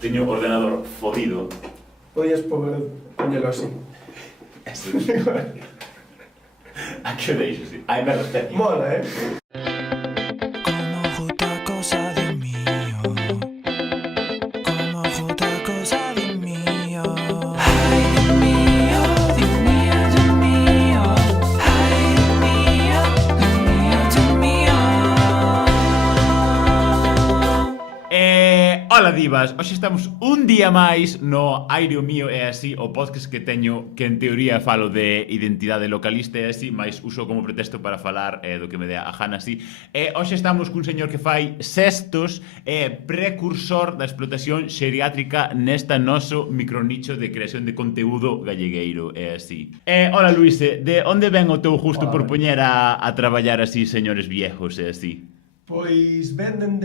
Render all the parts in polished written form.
Teño o ordenador fodido. Podías poñelo así. Eso. Aquí o deixo, sí. Ai, me respecto. Mola, Como otra cosa de mío, como otra cosa de mío. Ay, Dios mío, Dios mío, Dios mío. Ay, Dios mío, Dios mío, Dios mío. Ola divas, hoxe estamos un día máis no Aire o Mío é así, o podcast que teño que en teoría falo de identidade localista é así, mas uso como pretexto para falar do que me dé a gana así. Hoxe estamos cun señor que fai sextos precursor da explotación xeriátrica nesta noso micronicho de creación de conteúdo gallegueiro é así. Ola Luise, de onde ven o teu gusto por poñer a traballar así señores viejos é así? Pois ven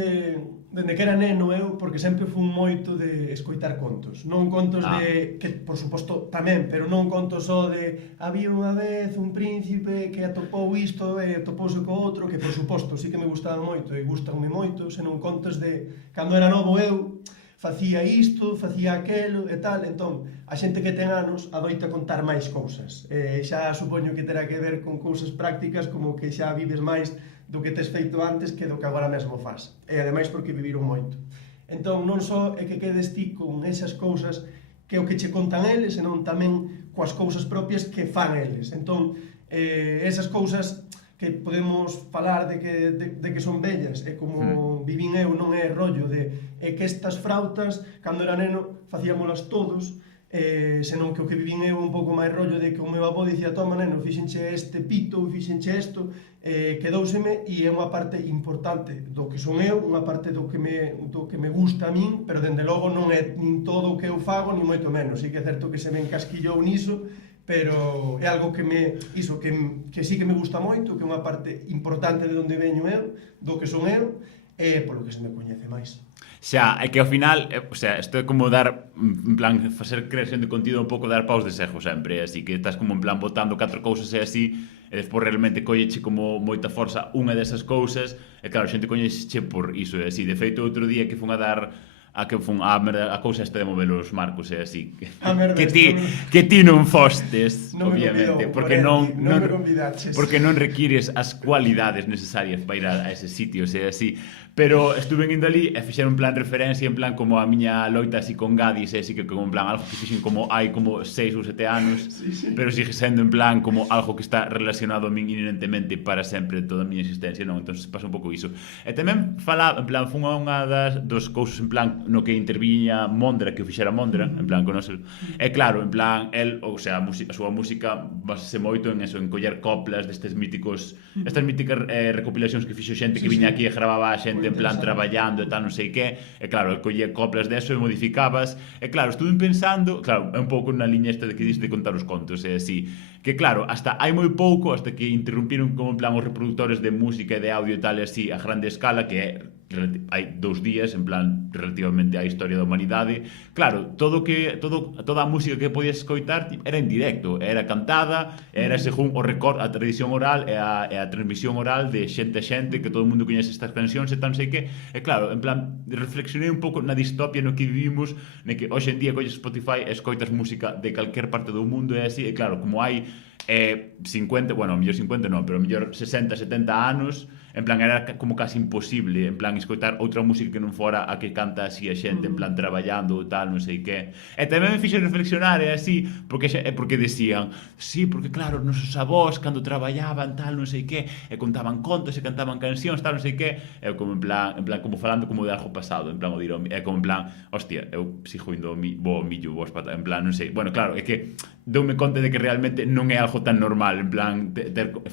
dende que era neno eu, porque sempre fun moito de escoitar contos. Non contos de, que por suposto tamén, pero non contos só de había unha vez un príncipe que atopou isto e atopouse co outro, que por suposto sí que me gustaba moito e gustanme moito, senón contos de cando era novo eu facía isto, facía aquelo e tal. Entón, a xente que ten anos adoita contar máis cousas. Xa supoño que terá que ver con cousas prácticas como que xa vives máis do que tes feito antes que do que agora mesmo faz. E ademais porque viviron moito. Entón, non só é que quedes ti con esas cousas que o que che contan eles, senón tamén coas cousas propias que fan eles. Entón, esas cousas que podemos falar de que son bellas e como vivín eu non é rollo de que estas frautas, cando era neno, facíamolas todos, senón que o que vivín eu un pouco máis rollo de que o meu avó dicía toma neno, fixenche este pito ou fixenche isto, quedouseme e é unha parte importante do que son eu, unha parte do que me gusta a min, pero dende logo non é nin todo o que eu fago, nin moito menos. Sí que é certo que se me encasquillou niso, pero é algo que sí que me gusta moito, que é unha parte importante de onde veño eu, do que son eu, e polo que se me coñece máis. Xa, é que ao final, isto é como dar, en plan, facer creación de contido un pouco dar paus de sexo sempre, así que estás como en plan botando 4 cousas e así, e despois realmente colleche como moita forza unha desas cousas, e claro, a xente coñeche por iso, e así. De feito, outro día que fun a dar a cousa esta de mover os marcos e así que ti non fostes, obviamente, porque non requires as cualidades necesarias para ir a ese sitio, e así. Pero estuve indo ali e fixeron en plan referencia, en plan como a miña loita así con Gadis, e así que como en plan algo que fixen como hai como 6 ou 7 anos, sí. Pero sigue sendo en plan como algo que está relacionado a min inherentemente para sempre toda a miña existencia, non? Entón pasa un pouco iso. E tamén falaba, en plan, fun a unha dos cousas en plan no que interviña Mondra, que fixera Mondra, en plan con noso. E claro, en plan, el, ou sea, a súa música basase moito en eso, en coller coplas destes míticos, estas míticas recopilacións que fixo xente que viña aquí e gravaba a xente en plan traballando e tal, non sei que, e claro, el collía coplas deso e modificabas, e claro, estuve pensando, claro, é un pouco na liña esta de que diste de contar os contos, e así, que claro, hasta hai moi pouco, hasta que interrumpiron como en plan os reproductores de música e de audio e tal, e así, a grande escala, que é hai 2 días, en plan, relativamente á historia da humanidade. Claro, toda a música que podías escoitar era en directo, era cantada, era según o record, a tradición oral e a transmisión oral de xente a xente, que todo o mundo coñece estas cancións e tal, non sei que. E claro, en plan, reflexionei un pouco na distopia no que vivimos, ne que hoxe en día colles Spotify e escoitas música de calquer parte do mundo e así, e claro, como hai 50, bueno, mellor 50 non, pero mellor 60, 70 anos, en plan, era como casi imposible, en plan, escoitar outra música que non fora a que canta así a xente, en plan, traballando ou tal, non sei que. E tamén me fixe reflexionar, e así, porque decían, sí, porque claro, os nosos avós, cando traballaban, tal, non sei que, e contaban contos, e cantaban cancións, tal, non sei que, e como en plan, como falando como de algo pasado, en plan, o dir, é como en plan, hostia, eu sigo indo bo millo, vos pata, en plan, non sei, bueno, claro, é que doume conta de que realmente non é algo tan normal, en plan,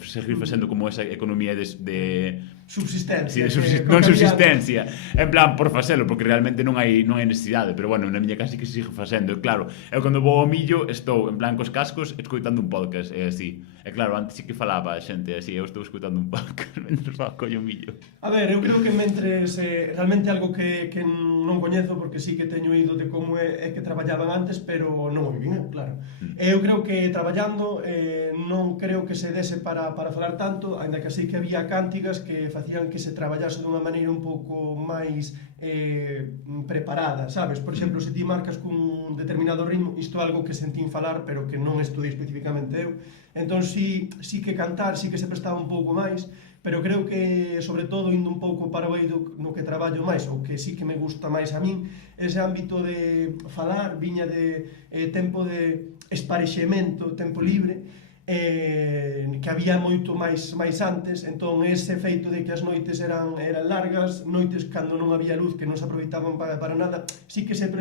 seguir facendo como esa economía de subsistencia, non subsistencia, en plan por facelo, porque realmente non hai necesidade, pero bueno, na miña casa que se sigue facendo, e claro, eu cando vou ao millo estou en plan cos cascos escoitando un podcast, e así, e claro, antes sí que falaba a xente así, eu estou escoitando un podcast mentre collo o millo. A ver, eu creo que mentres realmente algo que non coñezo porque sí que teño ido de como é que traballaban antes, pero non o vivín, claro. Eu creo que traballando non creo que se dese para falar tanto, ainda que así que había cántigas que facían que se traballase dunha maneira un pouco máis preparada, sabes? Por exemplo, se ti marcas cun determinado ritmo, isto é algo que sentín falar, pero que non estudei especificamente eu, entón sí que cantar, sí que se prestaba un pouco máis, pero creo que, sobre todo, indo un pouco para o eido no que traballo máis, ou que sí que me gusta máis a min, ese ámbito de falar, viña de tempo de esparexemento, tempo libre, que había moito máis antes, entón ese feito de que as noites eran largas, noites cando non había luz que non se aproveitaban para nada, sí que se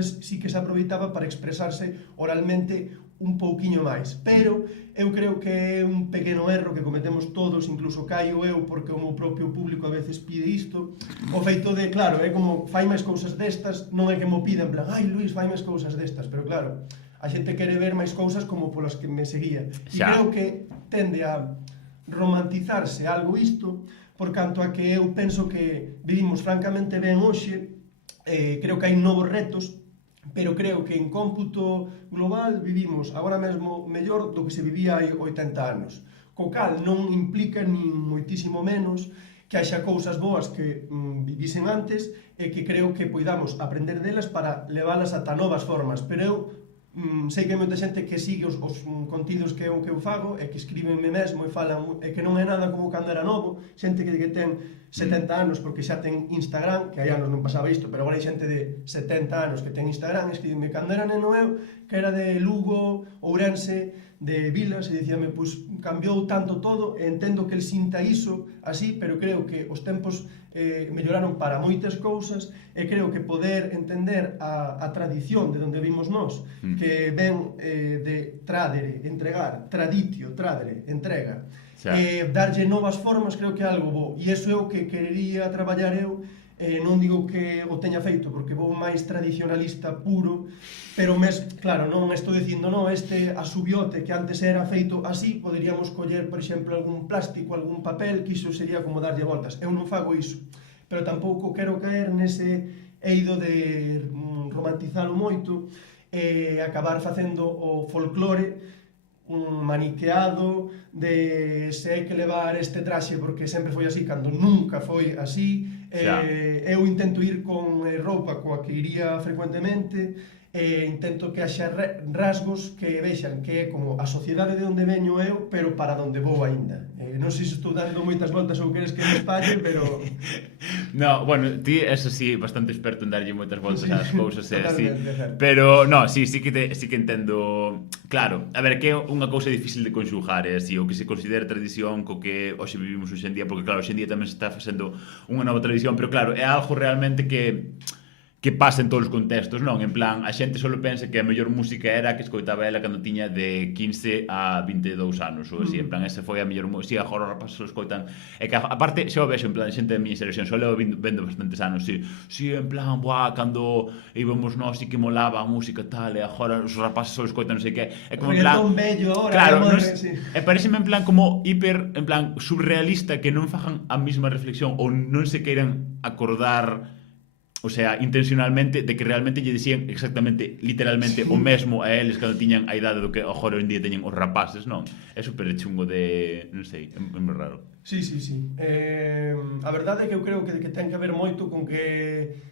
aproveitaba para expresarse oralmente un pouquiño máis, pero eu creo que é un pequeno erro que cometemos todos, incluso caio eu, porque o meu propio público a veces pide isto, o feito de, claro, é como fai máis cousas destas, non é que mo pida en plan, ai Luís, fai máis cousas destas, pero claro, a xente quere ver máis cousas como polas que me seguía, e creo que tende a romantizarse algo isto, por canto a que eu penso que vivimos francamente ben hoxe, creo que hai novos retos, pero creo que en cómputo global vivimos agora mesmo mellor do que se vivía hai 80 anos. Co cal non implica nin moitísimo menos que haxa cousas boas que vivisen antes e que creo que poidamos aprender delas para leválas ata novas formas, pero eu sei que hai moita xente que sigue os contidos que eu fago e que escríbenme mesmo e falan e que non é nada como cando era novo, xente que ten 70 anos porque xa ten Instagram, que hai anos non pasaba isto, pero agora hai xente de 70 anos que ten Instagram, escríbenme cando era neno eu, que era de Lugo, Ourense, de Vilas, e dicíame, pois cambiou tanto todo, e entendo que el sinta iso así, pero creo que os tempos melloraron para moitas cousas, e creo que poder entender a tradición de onde vimos nós, que ven de tradere, entregar, traditio, tradere, entrega, darlle novas formas, creo que é algo bo, e iso é o que querería traballar eu. Non digo que o teña feito porque vou máis tradicionalista puro, pero claro, non estou dicindo este asubiote que antes era feito así, poderíamos coller, por exemplo, algún plástico, algún papel, que iso sería como darlle voltas. Eu non fago iso, pero tampouco quero caer nese eido de romantizalo moito e acabar facendo o folclore un maniqueado de se hai que levar este traxe porque sempre foi así, cando nunca foi así. Eu intento ir con roupa coa que iría frecuentemente, intento que haxa rasgos que vexan que é como a sociedade de onde veño eu, pero para onde vou aínda. Non sei se estou dando moitas voltas ou queres que me espalle, pero... No, bueno, ti és así bastante experto en darlle moitas voltas ás cousas, así. Certo. Pero, no, sí que entendo. Claro, a ver, que é unha cousa difícil de conxugar, así, o que se considera tradición co que hoxe vivimos hoxe en día, porque claro, hoxe en día tamén se está facendo unha nova tradición, pero claro, é algo realmente que pasa en todos os contextos, non? En plan, a xente só pensa que a mellor música era a que escoitaba ela cando tiña de 15 a 22 anos, ou así, en plan, esa foi a mellor música, agora os rapazes só escoitan. E que, aparte, xa o vexo, en plan, xente da miña xeración, só levo vendo bastantes anos, sí, en plan, cando íbamos nós, sí que molaba a música tal, e agora os rapazes só escoitan non sei que, é como en plan... Reggaetón bello ahora, claro, sí. E pareceme en plan como hiper, en plan, surrealista, que non fajan a mesma reflexión, ou non se queiran acordar... O sea, intencionalmente, de que realmente lle dicían exactamente, literalmente, o mesmo a eles cando tiñan a idade do que agora en día teñen os rapaces, non? É super chungo de... non sei, é moi raro. Sí. A verdade é que eu creo que ten que ver moito con que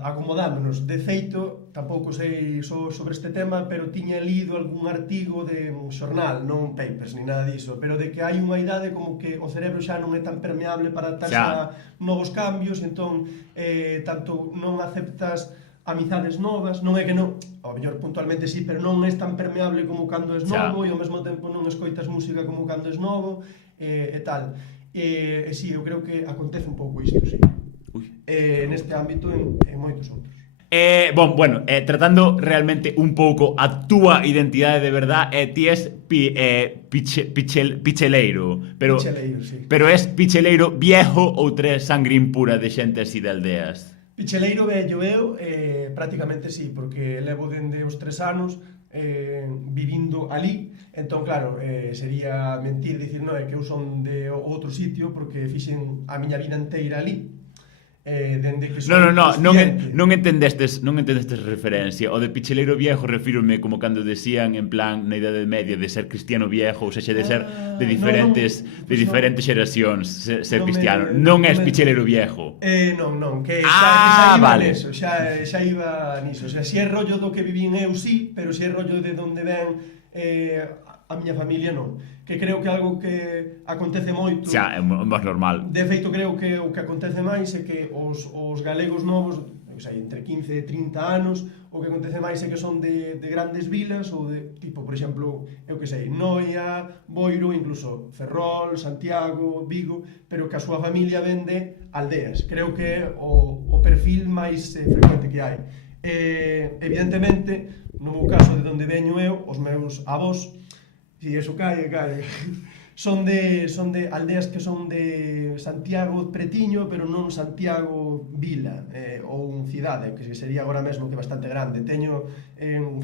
acomodámonos. De feito, tampouco sei sobre este tema, pero tiña lido algún artigo de un xornal, non papers ni nada diso, pero de que hai unha idade como que o cerebro xa non é tan permeable para adaptarse a novos cambios, entón tanto non aceptas amizades novas, non é que non, ao mellor puntualmente sí, pero non és tan permeable como cando és novo e ao mesmo tempo non escoitas música como cando és novo e tal. E sí, eu creo que acontece un pouco isto, sí. Neste ámbito en moitos outros. Bueno, tratando realmente un pouco a túa identidade de verdad, ti és picheleiro, pero sí. Pero és picheleiro viejo ou tres sangre impura de xente así de aldeas? Picheleiro vello eu, prácticamente sí, porque levo dende os 3 anos vivindo ali, entón claro, sería mentir dicir non, é que eu son de outro sitio porque fixen a miña vida inteira ali. dende que No, estudiante. non entendestes referencia. O de picheleiro viejo refírome como cando decían en plan na Idade Media de ser cristiano viejo, ou sexa de ser de diferentes xeracións ser cristiano. Non és picheleiro viejo. Non, que Ah, xa iba vale. neso, xa iba niso. O sea, si é rollo do que vivín eu, sí, pero si é rollo de onde ven a miña familia, non. Que creo que algo que acontece moito. Xa, é máis normal. De feito, creo que o que acontece máis é que os galegos novos, o sea, entre 15 e 30 anos, o que acontece máis é que son de grandes vilas ou de, tipo, por exemplo, eu que sei, Noia, Boiro, incluso Ferrol, Santiago, Vigo, pero que a súa familia vende aldeas. Creo que é o perfil máis frecuente que hai. Evidentemente, no meu caso, de onde veño eu, os meus avós, si eso cae, son de aldeas que son de Santiago Pretiño, pero non Santiago Vila ou cidade, que sería agora mesmo que é bastante grande. Teño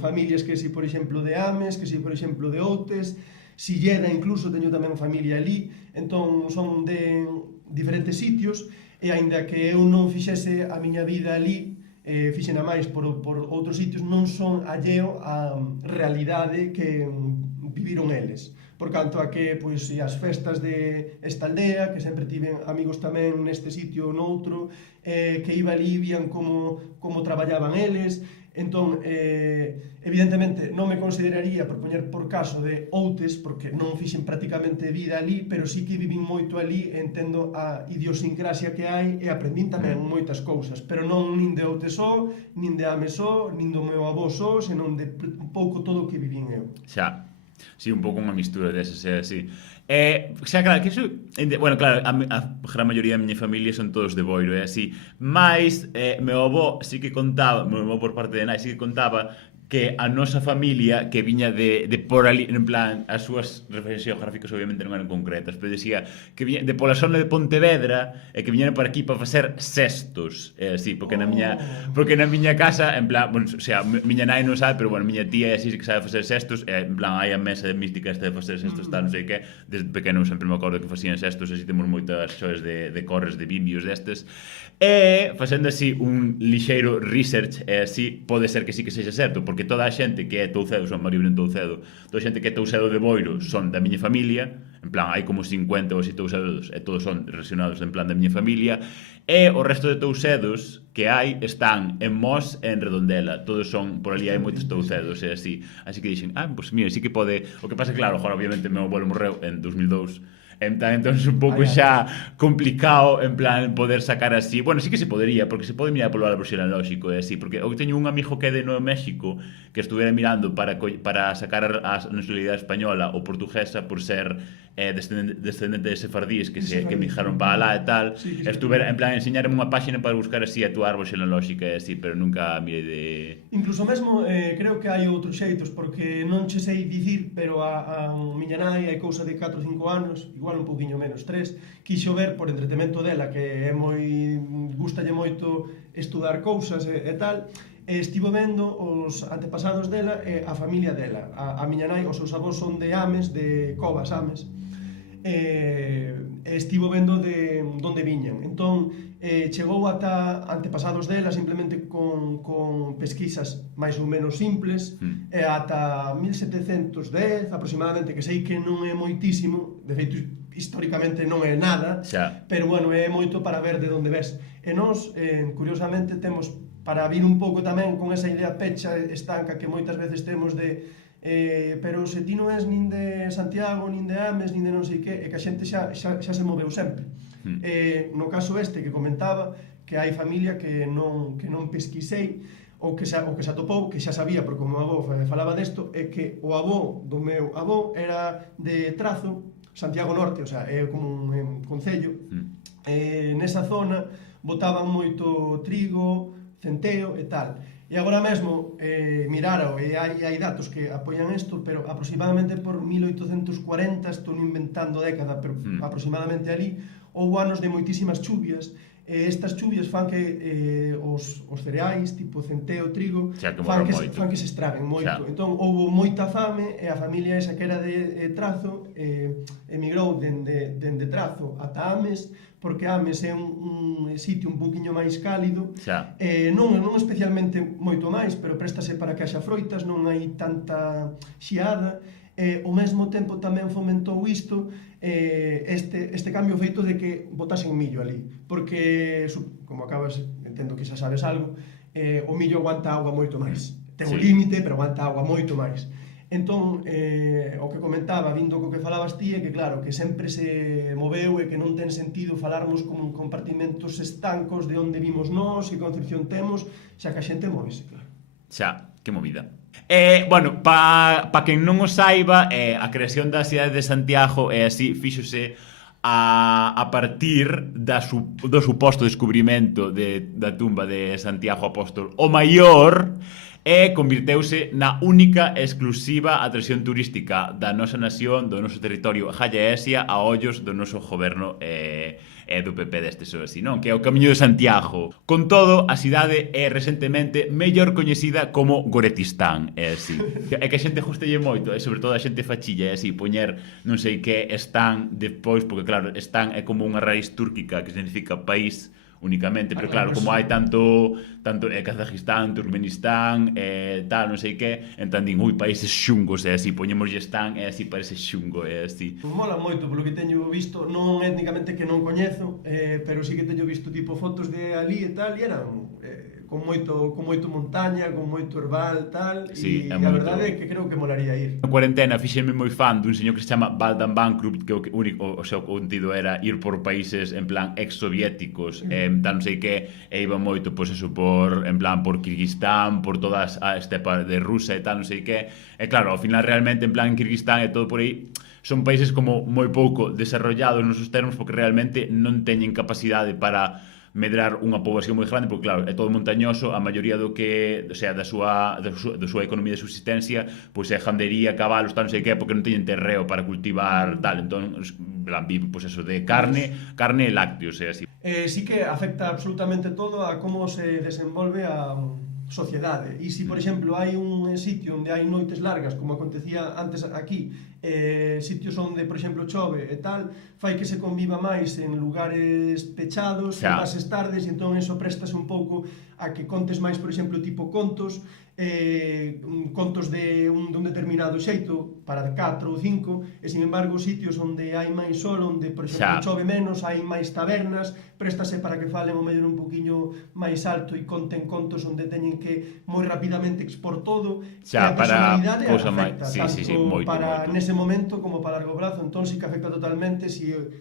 familias que si, por exemplo, de Ames, que si, por exemplo, de Outes, Silleda incluso, teño tamén familia ali, entón son de diferentes sitios, e aínda que eu non fixese a miña vida ali, fixena máis por outros sitios, non son alleo á realidade que viviron eles. Por canto a que, pois, as festas de esta aldea, que sempre tiven amigos tamén neste sitio ou noutro, que iba ali, vían como traballaban eles. Entón, evidentemente, non me consideraría, por poñer por caso, de Outes, porque non fixen prácticamente vida ali, pero sí que vivín moito ali, entendo a idiosincrasia que hai, e aprendín tamén moitas cousas, pero non nin de Outes só, nin de Ames só, nin do meu avó só, senón de un pouco todo o que vivín eu. Xa. Sí, un pouco unha mistura desas, así. Xa, claro, que iso... Bueno, claro, a gran maioría da miña familia son todos de Boiro, así. Mais, meu avó sí que contaba, meu avó por parte de nai sí que contaba que a nosa familia que viña de por ali, en plan, as súas referencias geográficas obviamente non eran concretas, pero decía que viña de pola zona de Pontevedra e que viñeran por aquí para facer cestos, así, porque na miña casa, en plan, bueno, o sea, miña nai non sabe, pero bueno, miña tía así que sabe facer cestos, en plan, hai a mesa de mística esta de facer cestos, tal, non sei que, desde pequeno sempre me acordo que facían cestos, así temos moitas xoes de corres, de bimbios destes, e facendo así un lixeiro research, así, pode ser que sí que sexa certo, porque toda a xente que é toucedo, son Mario en Toucedo, toda a xente que é toucedo de Boiro son da miña familia, en plan, hai como 50 ou así toucedos, e todos son relacionados en plan da miña familia, e o resto de toucedos que hai están en Mos e en Redondela, todos son, por ali hai moitos toucedos, e así que dixen, pues mira, sí que pode, o que pasa claro, agora obviamente meu abuelo morreu en 2002, entón un pouco xa complicado en plan poder sacar así, bueno, sí que se podería, porque se pode mirar polo árbol xenealóxico e así, porque eu teño un amigo que é de Nuevo México que estuvera mirando para sacar a nacionalidade española ou portuguesa por ser descendente de sefardíes que viajaron para lá e tal, estuvera en plan enseñarme unha páxina para buscar así a tua árbol xenealóxica e así, pero nunca mirei de... Incluso mesmo, creo que hai outros xeitos, porque non che sei dicir, pero a miña nai hai cousa de 4 ou 5 anos, igual un pouquiño menos, 3, quixo ver por entretemento dela, que é moi, gustalle moito estudar cousas e tal, e estivo vendo os antepasados dela e a familia dela. A miña nai, os seus avós son de Ames, de Covas, Ames, e estivo vendo de onde viñan. Entón, chegou ata antepasados dela simplemente con pesquisas máis ou menos simples, e ata 1710 aproximadamente, que sei que non é moitísimo, de feito históricamente non é nada, pero bueno, é moito para ver de onde ves. E nós, curiosamente, temos para vir un pouco tamén con esa idea pecha estanca que moitas veces temos de pero se ti non és nin de Santiago, nin de Ames, nin de non sei que, é que a xente xa se moveu sempre. No caso este que comentaba, que hai familia que non pesquisei, ou que se atopou, que xa sabía, porque o meu avó falaba desto, é que o avó do meu avó era de Trazo, Santiago Norte, o sea, é como un concello, nesa zona botaban moito trigo, centeo e tal. E agora mesmo miraro, e hai datos que apoian isto, pero aproximadamente por 1840, estou inventando década, pero aproximadamente ali, houve anos de moitísimas chuvias, estas chuvias fan que os cereais, tipo centeo, trigo, fan que se estraguen moito. Entón, houve moita fame e a familia esa que era de Trazo emigrou dende Trazo ata Ames, porque Ames é un sitio un poquinho máis cálido, non especialmente moito máis, pero préstase para que haxa froitas, non hai tanta xiada, ao mesmo tempo tamén fomentou isto este cambio feito de que botasen millo ali, porque, como acabas, entendo que xa sabes algo, o millo aguanta auga moito máis, ten un límite, pero aguanta auga moito máis. Entón, o que comentaba, vindo co que falabas ti, é que claro, que sempre se moveu e que non ten sentido falarmos como compartimentos estancos de onde vimos nós, que concepción temos, xa que a xente móvese, claro. Xa, que movida. Bueno, pa quen non o saiba, a creación da cidade de Santiago así fíxose a partir do suposto descubrimento da tumba de Santiago Apóstol o Maior, e convirteuse na única e exclusiva atracción turística da nosa nación, do noso territorio Gallaesia, a ollos do noso goberno e do PP deste so así, non? Que é o Camiño de Santiago. Con todo, a cidade é recentemente mellor coñecida como Goretistán, é así. É que a xente gustelle moito, e sobre todo a xente fachilla, é así, poñer non sei que están depois, porque claro, están é como unha raíz túrquica que significa país únicamente, pero claro, como hai tanto Kazajistán, Turkmenistán, tal, non sei que, entón din, ui, países xungos, é así, poñemoslle están, é así, parece xungo, é así. Mola moito, polo que teño visto, non étnicamente que non coñezo, pero sí que teño visto tipo fotos de ali e tal, e eran con moito montaña, con moito herbal, tal, e a verdade é que creo que molaría ir. Na cuarentena fixeme moi fan dun señor que se chama Valdan Bankrupt, que o único, o seu contido era ir por países en plan ex-soviéticos, tal, non sei que, e iba moito, pois eso, en plan, por Kirguistán, por todas a estepa de Rusia e tal, non sei que, e claro, ao final realmente en plan en Kirguistán e todo por aí, son países como moi pouco desarrollados nos seus termos, porque realmente non teñen capacidade para medrar unha poboación moi grande, porque claro, é todo montañoso, a maioría do que, o sea, da súa economía de subsistencia, pois é gandería, cabalos, tal, non sei que, porque non teñen terreo para cultivar tal, entón, vive, pois eso, de carne e lácteos, é así. Sí que afecta absolutamente todo a como se desenvolve a sociedade. E se, por exemplo, hai un sitio onde hai noites largas, como acontecía antes aquí, sitios onde, por exemplo, chove e tal, fai que se conviva máis en lugares pechados, en bases tardes, e entón eso préstase un pouco a que contes máis, por exemplo, tipo contos de un determinado xeito para 4 ou 5, e sin embargo sitios onde hai máis sol, onde por exemplo chove menos, hai máis tabernas, préstase para que falen o mellor un poquinho máis alto e conten contos onde teñen que moi rapidamente expor todo, e a personalidade afecta tanto para nese momento como para largo prazo. Entón sí que afecta totalmente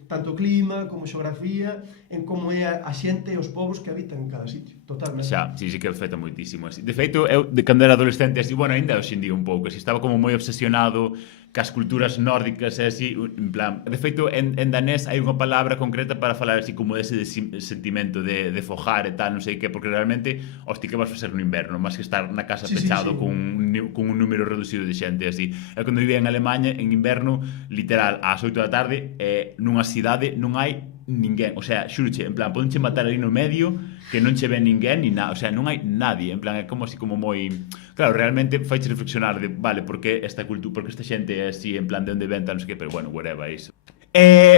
tanto clima como xeografía, en como é a xente e os povos que habitan en cada sitio, totalmente. Sí que afecta moitísimo. De feito, eu cando era adolescente, así, bueno, ainda hoxe en día un pouco, así, estaba como moi obsesionado cas culturas nórdicas e así, en plan, de feito, en danés hai unha palabra concreta para falar así como dese sentimento de fojar e tal, non sei que, porque realmente, hosti, que vas facer no inverno, máis que estar na casa pechado con un número reducido de xente, así. E cando vivía en Alemanha, en inverno, literal, ás 8 da tarde, nunha cidade non hai ninguén, o sea, xuruche, en plan, podenche matar ali no medio, que non che ven ninguén, ni nada, o sea, non hai nadie, en plan, é como así como moi... Claro, realmente faiche reflexionar de, vale, por que esta cultura, por que esta xente é así, en plan, de onde ven, non sei que, pero bueno, whatever, iso.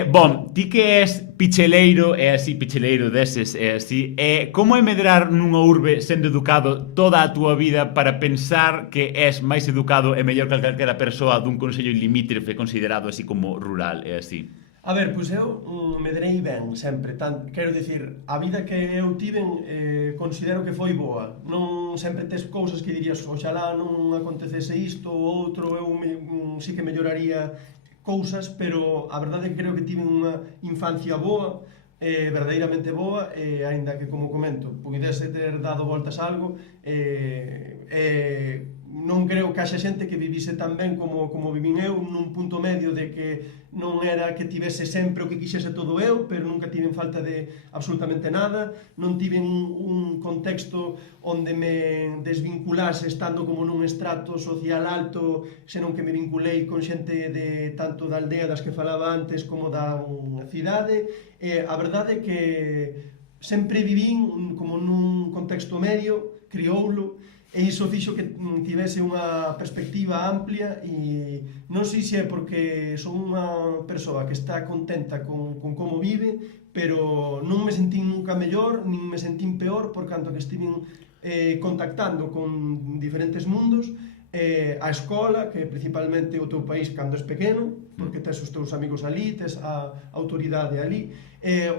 Bon, ti que és picheleiro, é así, picheleiro deses, é así, como é medrar nunha urbe sendo educado toda a túa vida para pensar que és máis educado e mellor que calquera persoa dun consello limítrofe considerado así como rural, é así? A ver, pois eu medrei ben sempre, quero dicir, a vida que eu tiven considero que foi boa. Non sempre tes cousas que dirías, oxalá non acontecese isto ou outro, eu sí que melloraría cousas, pero a verdade é que creo que tiven unha infancia boa, verdadeiramente boa, aínda que, como comento, pudese ter dado voltas a algo, non creo que haxa xente que vivise tan ben como vivín eu, nun punto medio de que non era que tivese sempre o que quixese todo eu, pero nunca tiven falta de absolutamente nada, non tiven un contexto onde me desvinculase estando como nun estrato social alto, senón que me vinculei con xente de tanto da aldea das que falaba antes como da cidade. A verdade é que sempre vivín como nun contexto medio, crioulo, e iso fixo que tivese unha perspectiva amplia e non sei se é porque son unha persoa que está contenta con como vive, pero non me sentín nunca mellor, nin me sentín peor por canto que estiven contactando con diferentes mundos, a escola, que principalmente o teu país cando és pequeno, porque tes os teus amigos ali, tes a autoridade ali,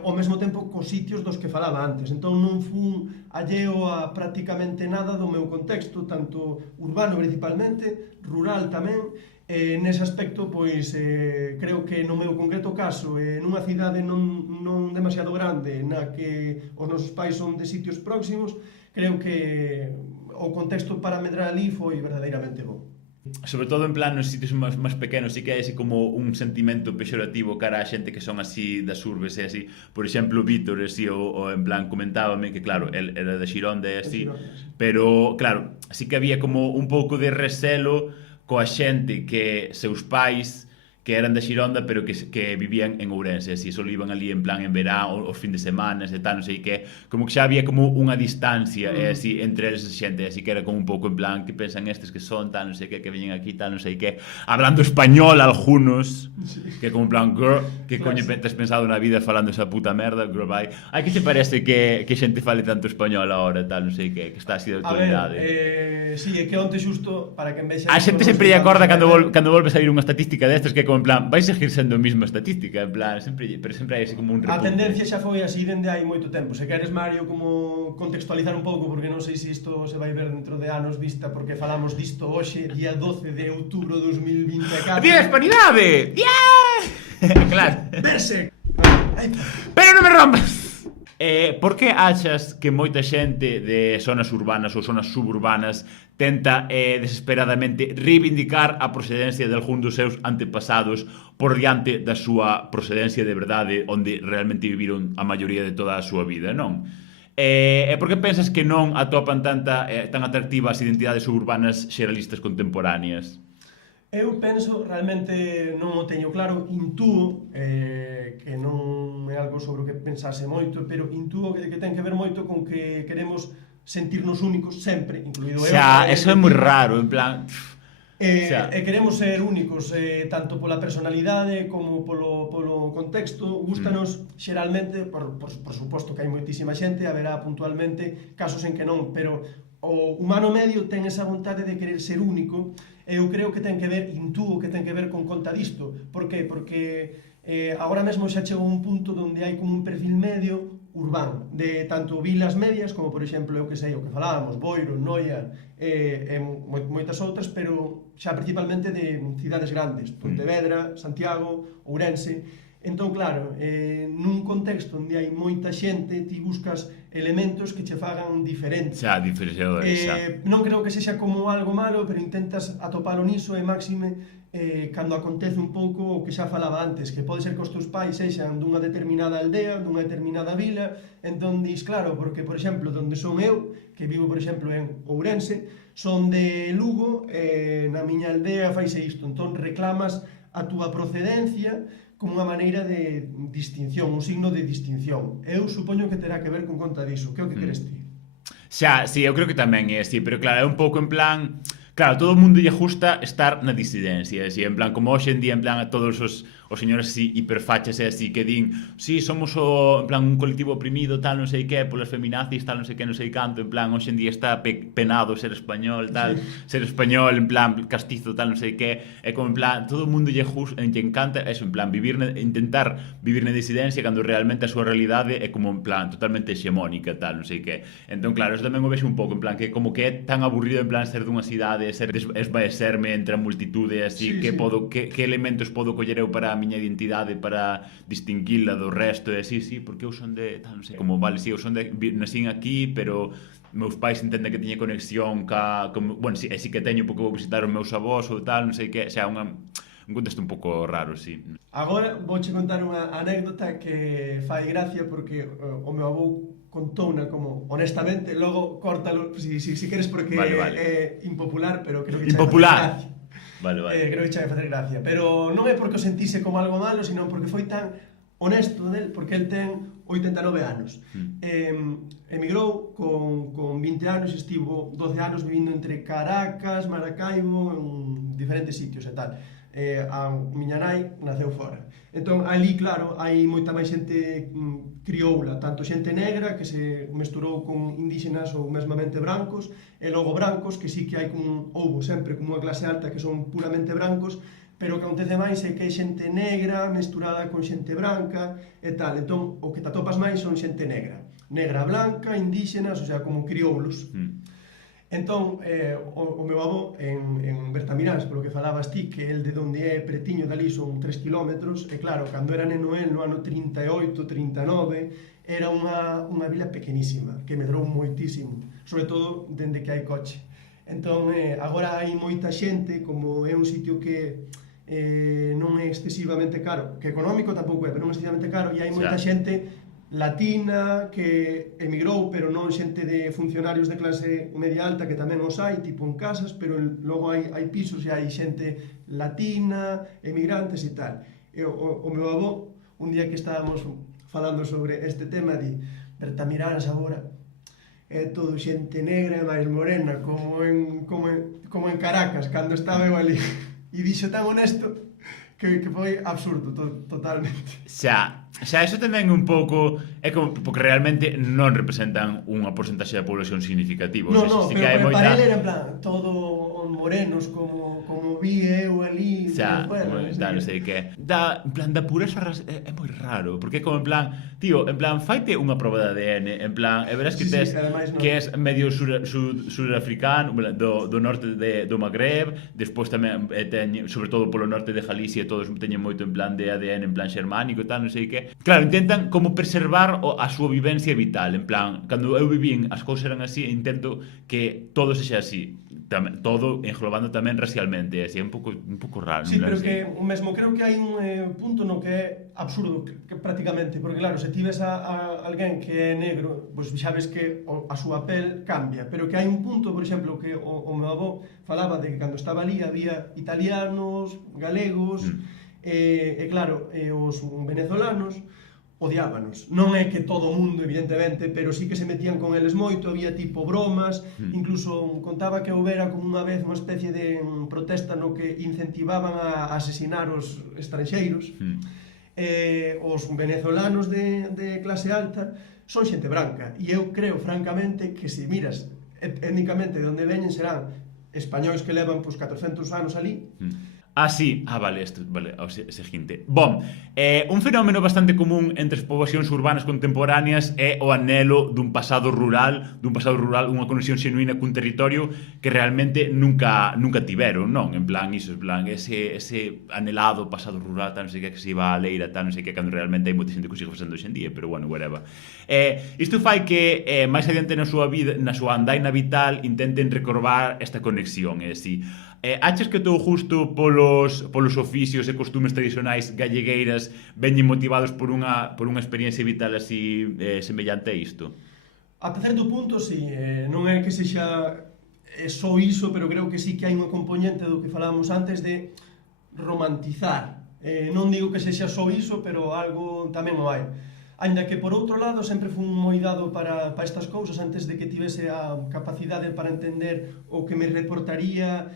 ao mesmo tempo cos sitios dos que falaba antes. Entón non fun alleo a prácticamente nada do meu contexto, tanto urbano principalmente, rural tamén. Nese aspecto, pois, creo que no meu concreto caso, nunha cidade non demasiado grande, na que os nosos pais son de sitios próximos, creo que o contexto para medrar ali foi verdadeiramente bo. Sobre todo en plan nos sitios máis pequenos sí que hai así como un sentimento pexorativo cara a xente que son así das urbes e así. Por exemplo, Víctor así, o en plan comentábame que claro, el era de Xironda e así, pero claro, sí que había como un pouco de recelo coa xente que seus pais que eran de Xironda pero que vivían en Ourense, así, só iban ali en plan en verán, os fin de semana e tal, non sei que, como que xa había como unha distancia así entre eles e xente, así que era como un pouco en plan que pensan estes que son, tal, non sei que veñen aquí, tal, non sei que, hablando español algunos, que como en plan, girl, que coño tes pensado na vida falando esa puta merda, girl, vai. Ai, que te parece que xente fale tanto español agora, tal, non sei que está así de autoridade? A ver, sí, é que onte xusto para que envexa... A xente sempre lle acorda cando volve a sair unha estatística destas que como en plan, vai seguir sendo a mesma estatística, en plan, pero sempre hai así como un repunte. A tendencia xa foi así dende hai moito tempo. Se queres, Mario, como contextualizar un pouco, porque non sei se isto se vai ver dentro de anos vista, porque falamos disto hoxe, día 12 de outubro de 2024. ¡Día de Hispanidade! ¡Yeah! Claro. Verse! Pero non me rompas! Por que achas que moita xente de zonas urbanas ou zonas suburbanas tenta desesperadamente reivindicar a procedencia de algún dos seus antepasados por diante da súa procedencia de verdade onde realmente viviron a maioría de toda a súa vida, non? E por que pensas que non atopan tan atractivas identidades suburbanas xeralistas contemporáneas? Eu penso, realmente non o teño claro, intúo, que non é algo sobre o que pensase moito, pero intúo que ten que ver moito con que queremos sentirnos únicos sempre, incluído eu. Xa, eso é moi raro, en plan... E queremos ser únicos, tanto pola personalidade como polo contexto. Gústanos xeralmente, por suposto que hai moitísima xente, haberá puntualmente casos en que non, pero o humano medio ten esa vontade de querer ser único. Eu creo que ten que ver, intúo que ten que ver con conta disto. Por que? Porque agora mesmo xa chegou un punto onde hai como un perfil medio urbano, de tanto vilas medias como, por exemplo, eu que sei, o que falábamos, Boiro, Noia e moitas outras, pero xa principalmente de cidades grandes, Pontevedra, Santiago, Ourense. Entón, claro, nun contexto onde hai moita xente, ti buscas elementos que che fagan diferentes. Xa, diferenciadores, xa. Non creo que sexa como algo malo, pero intentas atopalo niso e máxime cando acontece un pouco o que xa falaba antes, que pode ser que os teus pais sexan dunha determinada aldea, dunha determinada vila, entón dis, claro, porque, por exemplo, donde son eu, que vivo, por exemplo, en Ourense, son de Lugo, na miña aldea faise isto, entón reclamas a túa procedencia como unha maneira de distinción, un signo de distinción. Eu supoño que terá que ver con conta diso. Que é o que crees ti? Xa, sí, eu creo que tamén é así, pero claro, é un pouco en plan... Claro, todo o mundo lle gusta estar na disidencia, así, en plan, como hoxe en día, en plan, a todos os señores así hiperfachas e así que din, sí, somos en plan, un colectivo oprimido, tal, non sei que, polas feminazis, tal, non sei que, non sei canto, en plan, hoxe en día está penado ser español, tal, ser español, en plan, castizo, tal, non sei que, é como, en plan, todo o mundo lle encanta eso, en plan, intentar vivir na disidencia cando realmente a súa realidade é como, en plan, totalmente hexemónica, tal, non sei que. Entón, claro, eso tamén o vexo un pouco, en plan, que como que é tan aburrido, en plan, ser dunha cidade, ser esvaecerme entre a multitude, así, sí, que elementos podo coller eu para a miña identidade, para distinguila do resto, e así, sí, porque eu son de, tal, non sei, como, vale, sí, eu son de, nacín aquí, pero meus pais entenden que tiña conexión bueno, sí que teño, porque vou visitar os meus avós ou tal, non sei que, xa, un contexto un pouco raro, sí. Agora vouche contar unha anécdota que fai gracia porque o meu avó contouna como honestamente, logo córtalo si queres porque é impopular, pero creo que impopular. Vale. Creo que xa vai facer gracia, pero non é porque o sentise como algo malo, sino porque foi tan honesto del, porque el ten 89 anos. Emigrou con 20 anos, estivo 12 anos vivindo entre Caracas, Maracaibo, en diferentes sitios e tal. A miña nai naceu fora. Entón, ali, claro, hai moita máis xente crioula, tanto xente negra que se mesturou con indígenas ou mesmamente brancos, e logo brancos, que sí que hai houbo sempre como unha clase alta que son puramente brancos, pero o que acontece máis é que hai xente negra mesturada con xente branca e tal. Entón, o que te atopas máis son xente negra. Negra, blanca, indígenas, o sea, como crioulos. Entón, o meu avó, en Bertamiráns, polo que falabas ti, que el de onde é pretiño dali son 3 kilómetros, e claro, cando era neno el, no ano 38, 39, era unha vila pequenísima, que medrou moitísimo, sobre todo dende que hai coche. Entón, agora hai moita xente, como é un sitio que non é excesivamente caro, que económico tampouco é, pero non é excesivamente caro, e hai moita xente latina que emigrou, pero non xente de funcionarios de clase media alta, que tamén os hai, tipo en casas, pero logo hai pisos e hai xente latina, emigrantes e tal. E o meu avó, un día que estábamos falando sobre este tema, di, Bertamiráns agora é todo xente negra e máis morena, como en Caracas, cando estaba eu ali. E dixo tan honesto que foi absurdo, totalmente. Xa eso tamén un pouco é como porque realmente non representan unha porcentaxe da población significativa. No, pero para ele era en plan todo morenos como vi eu ali, xa, non sei que. En plan da pureza é moi raro, porque é como en plan, tío, en plan faite unha proba de ADN, en plan, e verás que tes que é medio surafricano, do norte do Magreb, despois tamén teñen, sobre todo polo norte de Galicia, todos teñen moito en plan de ADN en plan xermánico e tal, non sei que. Claro, intentan como preservar a súa vivencia vital, en plan, cando eu vivín as cousas eran así, intento que todo sexa así, todo englobando tamén racialmente, así é un pouco raro. Sí, pero que mesmo creo que hai un punto no que é absurdo, que prácticamente, porque claro, se ti ves a alguén que é negro, pois xa ves que a súa pel cambia, pero que hai un punto, por exemplo, que o meu avó falaba de que cando estaba ali había italianos, galegos, e claro, os venezolanos odiábanos. Non é que todo o mundo, evidentemente, pero sí que se metían con eles moito, había tipo bromas, incluso contaba que houbera como unha vez unha especie de protesta no que incentivaban a asesinar os estranxeiros. Os venezolanos de clase alta son xente branca, e eu creo, francamente, que se miras étnicamente de onde veñen serán españois que levan 400 anos ali. Sí, vale, o seguinte. Bom, un fenómeno bastante común entre as poboacións urbanas contemporáneas é o anhelo dun pasado rural, unha conexión xenuína cun territorio que realmente nunca tiveron, non? En plan, iso, en plan, ese anhelado pasado rural, tal, non sei que se iba a leira, tal, non sei que, cando realmente hai moita xente que o sigue facendo hoxendía, pero bueno, whatever. Isto fai que máis adiante na súa vida, na súa andaina vital, intenten recorbar esta conexión, así. Achas que todo justo polos oficios e costumes tradicionais gallegueiras veñen motivados por unha experiencia vital así semellante a isto? Ata certo punto, sí. Non é que sexa só iso, pero creo que sí que hai unha componente do que falábamos antes de romantizar. Non digo que sexa só iso, pero algo tamén o hai. Ainda que, por outro lado, sempre fun moi dado para estas cousas antes de que tivese a capacidade para entender o que me reportaría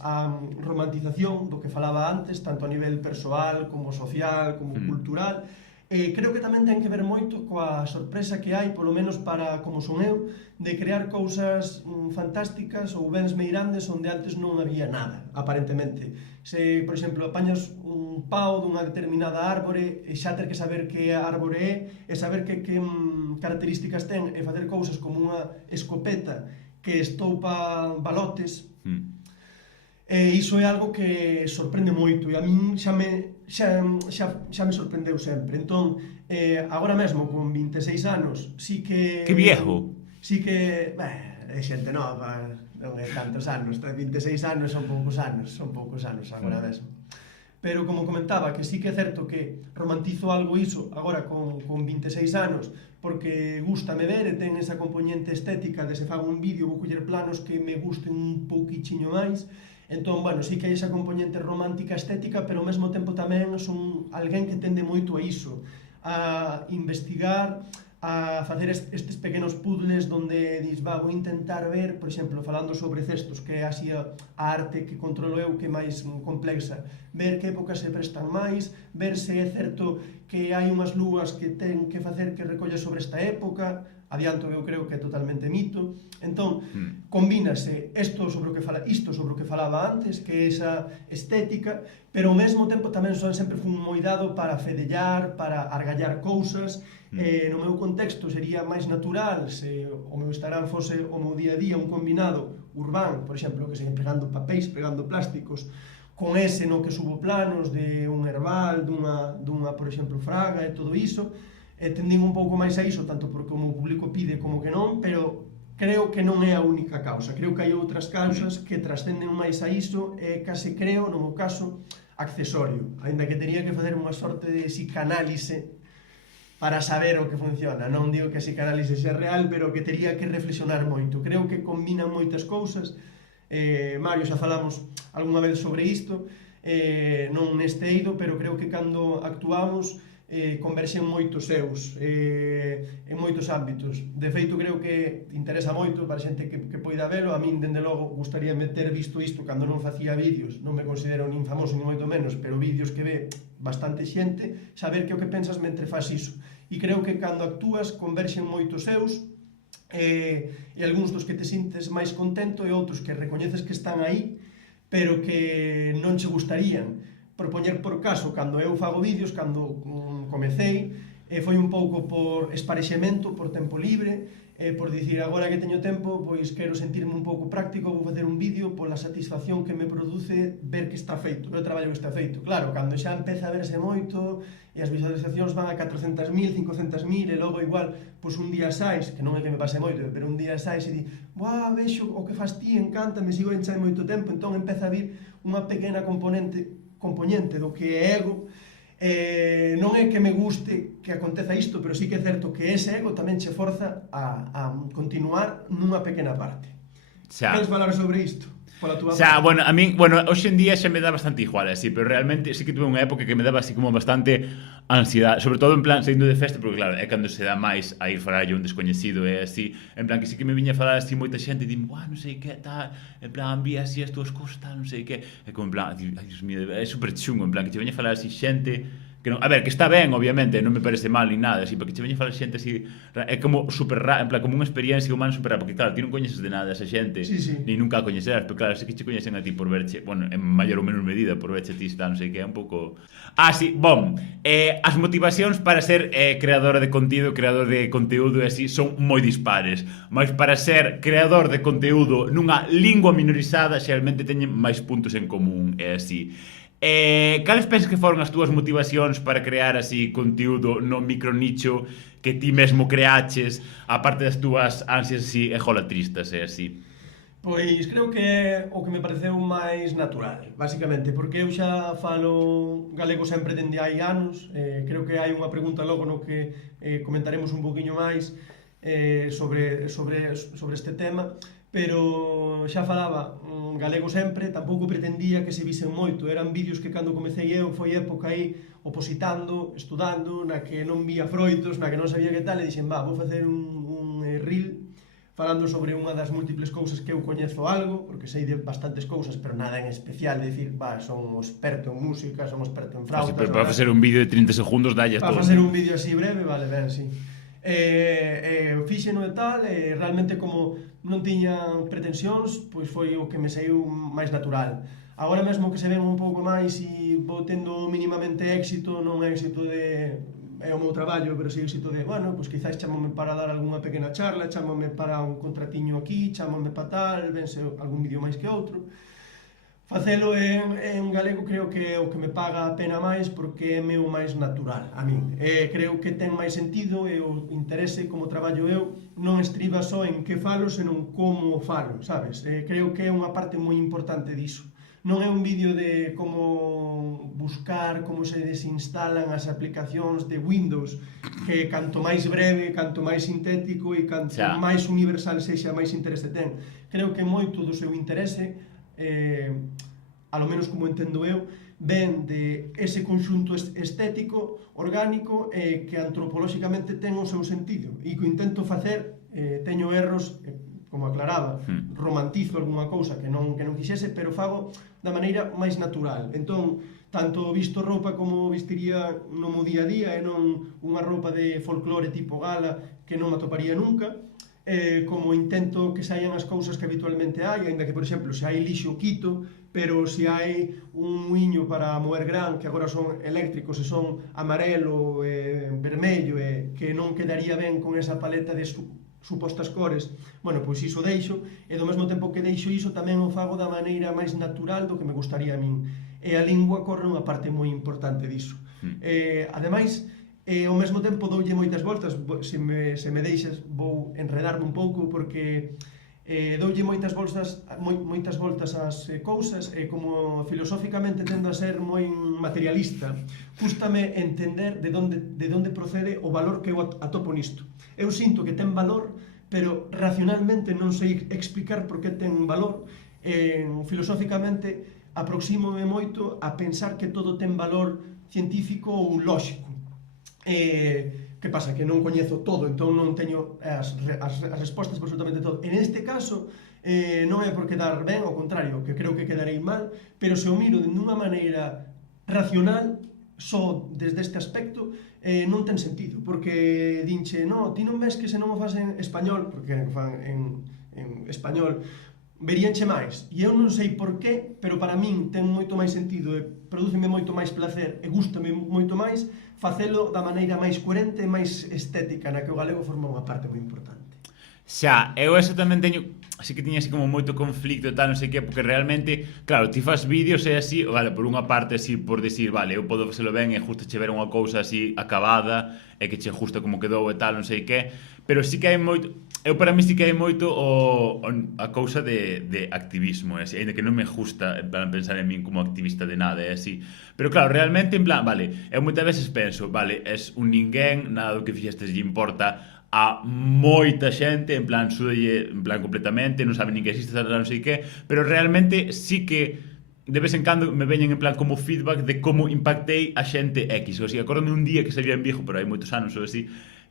a romantización do que falaba antes, tanto a nivel persoal, como social, como cultural. Creo que tamén ten que ver moito coa sorpresa que hai, polo menos para como son eu, de crear cousas fantásticas ou bens meirandes onde antes non había nada, aparentemente. Se, por exemplo, apañas un pau dunha determinada árbore e xa ter que saber que árbore é e saber que características ten e facer cousas como unha escopeta que estoupa balotes, iso é algo que sorprende moito e a min xa me sorprendeu sempre. Entón, agora mesmo con 26 anos, sí que... Que viejo! Sí que, é xente nova, non é tantos anos, 26 anos son poucos anos agora mesmo. Pero como comentaba, que sí que é certo que romantizo algo iso agora con 26 anos, porque gústame ver e ten esa componente estética de se fago un vídeo vou coller planos que me gusten un pouquichiño máis. Entón, bueno, sí que hai esa componente romántica estética, pero ao mesmo tempo tamén son alguén que tende moito a iso, a investigar, a facer estes pequenos puzzles donde dis, vou intentar ver, por exemplo, falando sobre cestos, que é así a arte que controlo eu, que é máis complexa, ver que épocas se prestan máis, ver se é certo que hai unhas lúas que ten que facer que recolla sobre esta época, adianto eu creo que é totalmente mito. Entón, combínase isto sobre o que falaba antes, que é esa estética, pero ao mesmo tempo tamén sempre fun moi dado para fedellar, para argallar cousas. No meu contexto sería máis natural se o meu Instagram fose o meu día a día un combinado urbán, por exemplo, que sei, pegando papéis, pegando plásticos, con ese no que subo planos de un herbal, dunha por exemplo, fraga e todo iso, tendín un pouco máis a iso, tanto porque o meu público pide como que non, pero creo que non é a única causa, creo que hai outras causas que trascenden máis a iso e case creo, no meu caso, accesorio, aínda que tería que facer unha sorte de psicanálise para saber o que funciona. Non digo que a psicanálise sea real, pero que tería que reflexionar moito. Creo que combinan moitas cousas. Mario, xa falamos algunha vez sobre isto, non neste eido, pero creo que cando actuamos converxen moitos seus en moitos ámbitos. De feito, creo que interesa moito para a xente que poida velo. A min, dende logo, gustaríame ter visto isto cando non facía vídeos. Non me considero nin famoso, nin moito menos, pero vídeos que ve bastante xente, saber que o que pensas mentre faz iso. E creo que cando actúas converxen moitos seus, e algúns dos que te sintes máis contento e outros que recoñeces que están aí, pero que non che gustarían. Por poñer por caso, cando eu fago vídeos, cando comecei, foi un pouco por esparexemento, por tempo libre, por dicir, agora que teño tempo, pois quero sentirme un pouco práctico, vou facer un vídeo pola satisfacción que me produce ver que está feito, ver o traballo que está feito. Claro, cando xa empeza a verse moito e as visualizacións van a 400.000, 500.000 e logo igual, pois un día sais, que non é que me pase moito, pero un día sais e di, buah, vexo o que fas ti, encanta, me sigo enxando moito tempo, entón empeza a vir unha pequena componente do que é ego. Non é que me guste que aconteza isto, pero sí que é certo que ese ego tamén che forza a continuar nunha pequena parte. Queres falar sobre isto? Bueno, a min, hoxe en día xa me dá bastante igual, así, pero realmente sí que tuve unha época que me daba así como bastante ansiedade, sobre todo en plan saindo de festa, porque claro, é cando se dá máis a ir falar a un descoñecido, é así, en plan que sí que me viña a falar así moita xente e dime, non sei que, tal, en plan, envía así as túas cosas, tal, non sei que, é como en plan, ai, Dios mío, é super chungo, en plan, que te veña a falar así xente que non, a ver, que está ben, obviamente, non me parece mal ni nada, así, porque che veña a falar xente así, é como super raro, en plan, como unha experiencia humana super rara, porque claro, ti non coñeces de nada esa xente, ni nunca a coñecerás, pero claro, sei que che coñecen a ti por verche, bueno, en maior ou menor medida, por verche a ti, non sei que, é un pouco... Sí, as motivacións para ser creador de conteúdo e así son moi dispares, mas para ser creador de conteúdo nunha lingua minorizada, xeralmente teñen máis puntos en común, é así. Cales pensas que foron as túas motivacións para crear así conteúdo no micronicho que ti mesmo creaches, aparte das túas ansias así ejolatristas e así? Pois creo que é o que me pareceu máis natural, basicamente, porque eu xa falo galego sempre dende hai anos, creo que hai unha pregunta logo no que comentaremos un poquinho máis sobre este tema, pero xa falaba galego sempre, tampouco pretendía que se visen moito, eran vídeos que cando comecei eu foi época aí opositando, estudando, na que non vía froitos, na que non sabía que tal, e dixen, vou facer un reel falando sobre unha das múltiples cousas que eu coñezo algo, porque sei de bastantes cousas, pero nada en especial, de dicir, son experto en música, son experto en flautas... Pero para facer un vídeo de 30 segundos, dalle todo. Para facer un vídeo así breve, vale, ben, sí. Fíxeno e tal, realmente como non tiña pretensións, pois foi o que me saiu máis natural. Agora mesmo que se ven un pouco máis e vou tendo mínimamente éxito, non é éxito de... é o meu traballo, pero si éxito de, bueno, pois quizás chámame para dar algunha pequena charla, chámame para un contratiño aquí, chámame para tal, vense algún vídeo máis que outro. Facelo en galego creo que é o que me paga a pena máis porque é meu máis natural a min. Creo que ten máis sentido e o interese como traballo eu non estriba só en que falo, senón como falo, sabes? Creo que é unha parte moi importante diso. Non é un vídeo de como buscar como se desinstalan as aplicacións de Windows, que canto máis breve, canto máis sintético e canto máis universal sexa, máis interese ten. Creo que moito do seu interese alo menos como entendo eu, ven de ese conxunto estético, orgánico, que antropolóxicamente ten o seu sentido, e que intento facer, teño erros, como aclaraba, romantizo algunha cousa que non quixese, pero fago da maneira máis natural. Entón, tanto visto roupa como vestiría no meu día a día, e non unha roupa de folclore tipo gala que non me atoparía nunca, como intento que saian as cousas que habitualmente hai, ainda que, por exemplo, se hai lixo quito, pero se hai un muiño para moer gran, que agora son eléctricos e son amarelo e vermello, e que non quedaría ben con esa paleta de supostas cores, bueno, pois iso deixo, e do mesmo tempo que deixo iso tamén o fago da maneira máis natural do que me gustaría a min, e a lingua corre unha parte moi importante diso. Ademais, ao mesmo tempo doulle moitas voltas, se me deixas vou enredarme un pouco, porque doulle moitas voltas ás cousas, e como filosóficamente tendo a ser moi materialista, cústame entender de onde procede o valor que eu atopo nisto. Eu sinto que ten valor, pero racionalmente non sei explicar por que ten valor. Filosóficamente aproxímome moito a pensar que todo ten valor científico ou lóxico. Que pasa? Que non coñezo todo, entón non teño as respostas por absolutamente todo. En este caso, non é por quedar ben, ao contrario, que creo que quedarei mal, pero se o miro dunha maneira racional, só desde este aspecto, non ten sentido, porque dinche, no, ti non ves que se non o fas en español, porque fan en español, veríanche máis, e eu non sei por qué, pero para min ten moito máis sentido, e prodúceme moito máis placer, e gústame moito máis facelo da maneira máis coherente e máis estética, na que o galego forma unha parte moi importante. Xa, eu eso tamén teño, así que tiña así como moito conflicto e tal, non sei que, porque realmente, claro, ti fas vídeos e así, vale, por unha parte así, por decir, vale, eu podo facelo ben e justo che ver unha cousa así acabada, e que che justa como quedou e tal, non sei que, pero sí que hai moito, para mí sí que hai moito a cousa de activismo, así, ainda que non me gusta en plan pensar en min como activista de nada, é así. Pero claro, realmente, en plan, vale, eu moitas veces penso, vale, es un ninguén, nada do que fixestes lle importa a moita xente, en plan, súdalle, en plan, completamente, non sabe nin que existe, non sei que, pero realmente sí que de vez en cando me veñen en plan como feedback de como impactei a xente X. O sea, acórdame un día que salía en Vigo, pero hai moitos anos ou así,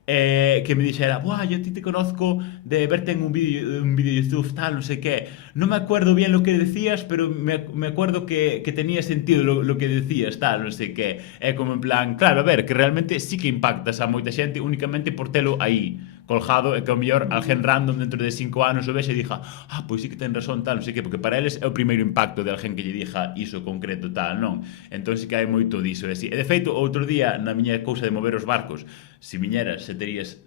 que me dixera, buah, yo a ti te conozco de verte en un vídeo de YouTube, tal, no sé qué. No me acuerdo bien lo que decías, pero me acuerdo que tenía sentido lo que decías, tal, no sé qué. É como en plan, claro, a ver, que realmente sí que impactas a moita xente únicamente por telo aí colgado, e que ao mellor alguén random dentro de 5 anos o vexe e dixa, pois sí que ten razón, tal, non sei que, porque para eles é o primeiro impacto de alguén que lle dixa iso concreto, tal, non? Entón sí que hai moito diso, e así. E de feito, outro día, na miña cousa de mover os barcos, se viñeras, se terías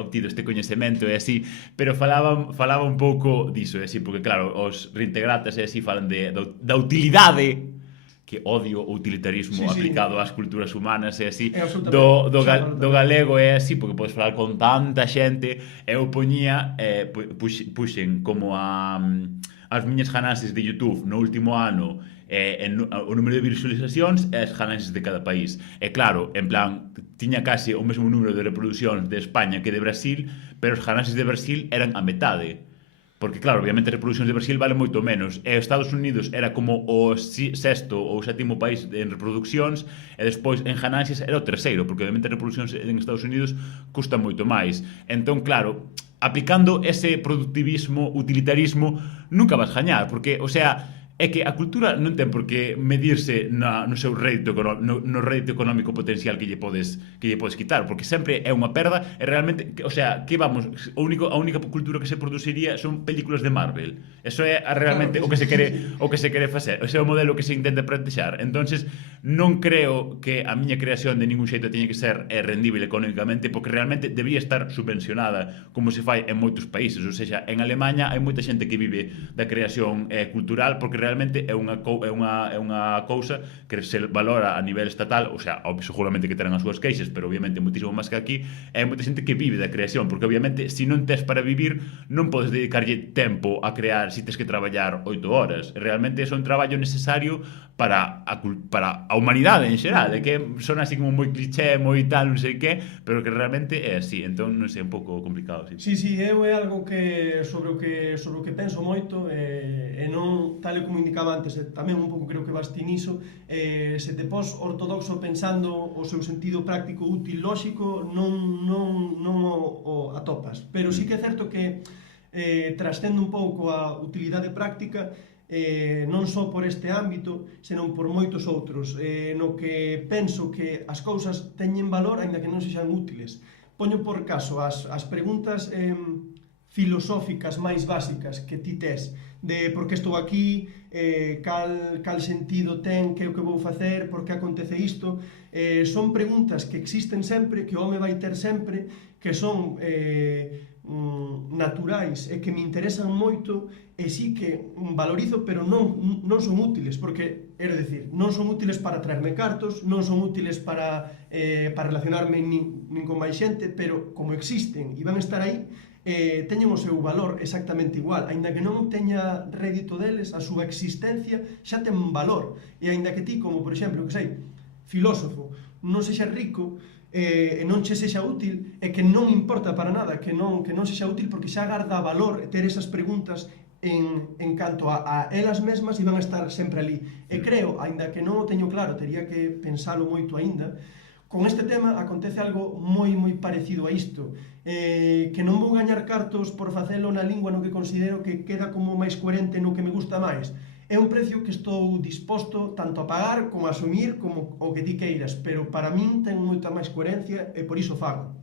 obtido este coñecemento e así, pero falaba un pouco diso, e así, porque claro, os reintegratas e así falan da utilidade, que odio o utilitarismo aplicado ás culturas humanas e así, do galego é así, porque podes falar con tanta xente. Eu poñía, puxen como as miñas janases de YouTube no último ano, o número de visualizacións e as janases de cada país. E claro, en plan, tiña case o mesmo número de reproduccións de España que de Brasil, pero as janases de Brasil eran a metade. Porque, claro, obviamente as reproduccións de Brasil valen moito menos. E Estados Unidos era como o sexto ou sétimo país en reproduccións, e despois en ganancias era o terceiro, porque obviamente as reproduccións en Estados Unidos custan moito máis. Entón, claro, aplicando ese productivismo, utilitarismo, nunca vas gañar, porque, o sea, é que a cultura non ten por que medirse no seu rédito económico potencial que lle podes quitar, porque sempre é unha perda, e realmente, o sea, que vamos, a única cultura que se produciría son películas de Marvel. Eso é realmente o que se quere facer, ese é o modelo que se intenta plantexar. Entonces, non creo que a miña creación de ningún xeito teña que ser rendible económicamente, porque realmente debería estar subvencionada, como se fai en moitos países. Ou seja, en Alemanha hai moita xente que vive da creación cultural, porque realmente é unha cousa que se valora a nivel estatal. O sea, seguramente que terán as súas queixas, pero obviamente moitísimo máis que aquí. Hai moita xente que vive da creación, porque obviamente se non tes para vivir, non podes dedicarlle tempo a crear se tes que traballar 8 horas. Realmente é un traballo necesario para a humanidade en xeral, de que son así como moi cliché, moi tal, non sei que, pero que realmente é así, entón non sei, un pouco complicado, sí. Sí, eu é algo que sobre o que penso moito, e non, tal e como indicaba antes, tamén un pouco creo que vas ti niso, se te pos ortodoxo pensando o seu sentido práctico, útil, lóxico, non o atopas, pero sí que é certo que trascende un pouco a utilidade práctica, non só por este ámbito, senón por moitos outros, no que penso que as cousas teñen valor aínda que non sexan útiles. Poño por caso as preguntas filosóficas máis básicas que ti tes, de por que estou aquí, cal sentido ten, que é o que vou facer, por que acontece isto, son preguntas que existen sempre, que o home vai ter sempre, que son naturais e que me interesan moito e sí que valorizo, pero non son útiles, porque, é dicir, non son útiles para traerme cartos, non son útiles para relacionarme nin con máis xente, pero como existen e van estar aí, teñen o seu valor exactamente igual, aínda que non teña rédito deles, a súa existencia xa ten valor, e aínda que ti, como por exemplo, que sei, filósofo, non sexa rico, e non che sexa útil, e que non importa para nada que non sexa útil, porque xa garda valor ter esas preguntas en canto a elas mesmas, e van a estar sempre ali. E creo, aínda que non o teño claro, tería que pensalo moito aínda, con este tema acontece algo moi parecido a isto, que non vou gañar cartos por facelo na lingua no que considero que queda como máis coherente, no que me gusta máis. É un precio que estou disposto tanto a pagar como a asumir como o que ti queiras, pero para min ten moita máis coherencia e por iso fago.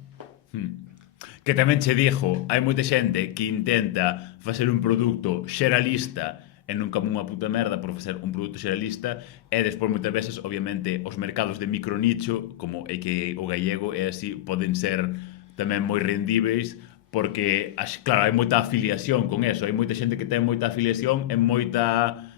Que tamén che dixo, hai moita xente que intenta facer un produto xeralista e non como unha puta merda por facer un produto xeralista, e despois moitas veces, obviamente, os mercados de micronicho, como é que o gallego é así, poden ser tamén moi rendíveis, porque, claro, hai moita afiliación con eso, hai moita xente que ten moita afiliación e moita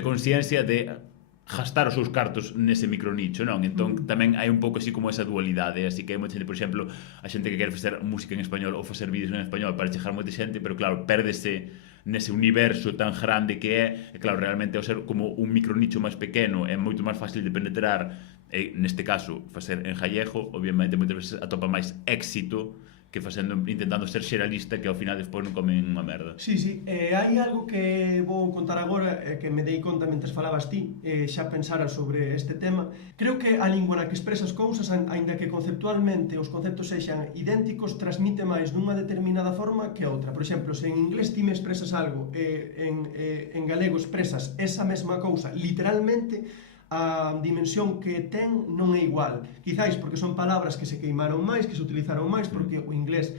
consciencia de gastar os seus cartos nese micronicho, non? Entón, tamén hai un pouco así como esa dualidade, así que hai moita xente, por exemplo, a xente que quere facer música en español ou facer vídeos en español para chegar moita xente, pero claro, pérdese nese universo tan grande que é, e claro, realmente ao ser como un micronicho máis pequeno é moito máis fácil de penetrar, e neste caso, facer en gallego, obviamente, moitas veces atopa máis éxito que intentando ser xeralista, que ao final despois non comen unha merda. Sí, hai algo que vou contar agora, que me dei conta mentre falabas ti, xa pensara sobre este tema. Creo que a lingua na que expresas cousas, aínda que conceptualmente os conceptos sexan idénticos, transmite máis dunha determinada forma que outra. Por exemplo, se en inglés ti me expresas algo, en galego expresas esa mesma cousa literalmente, a dimensión que ten non é igual. Quizáis porque son palabras que se queimaron máis, que se utilizaron máis, porque o inglés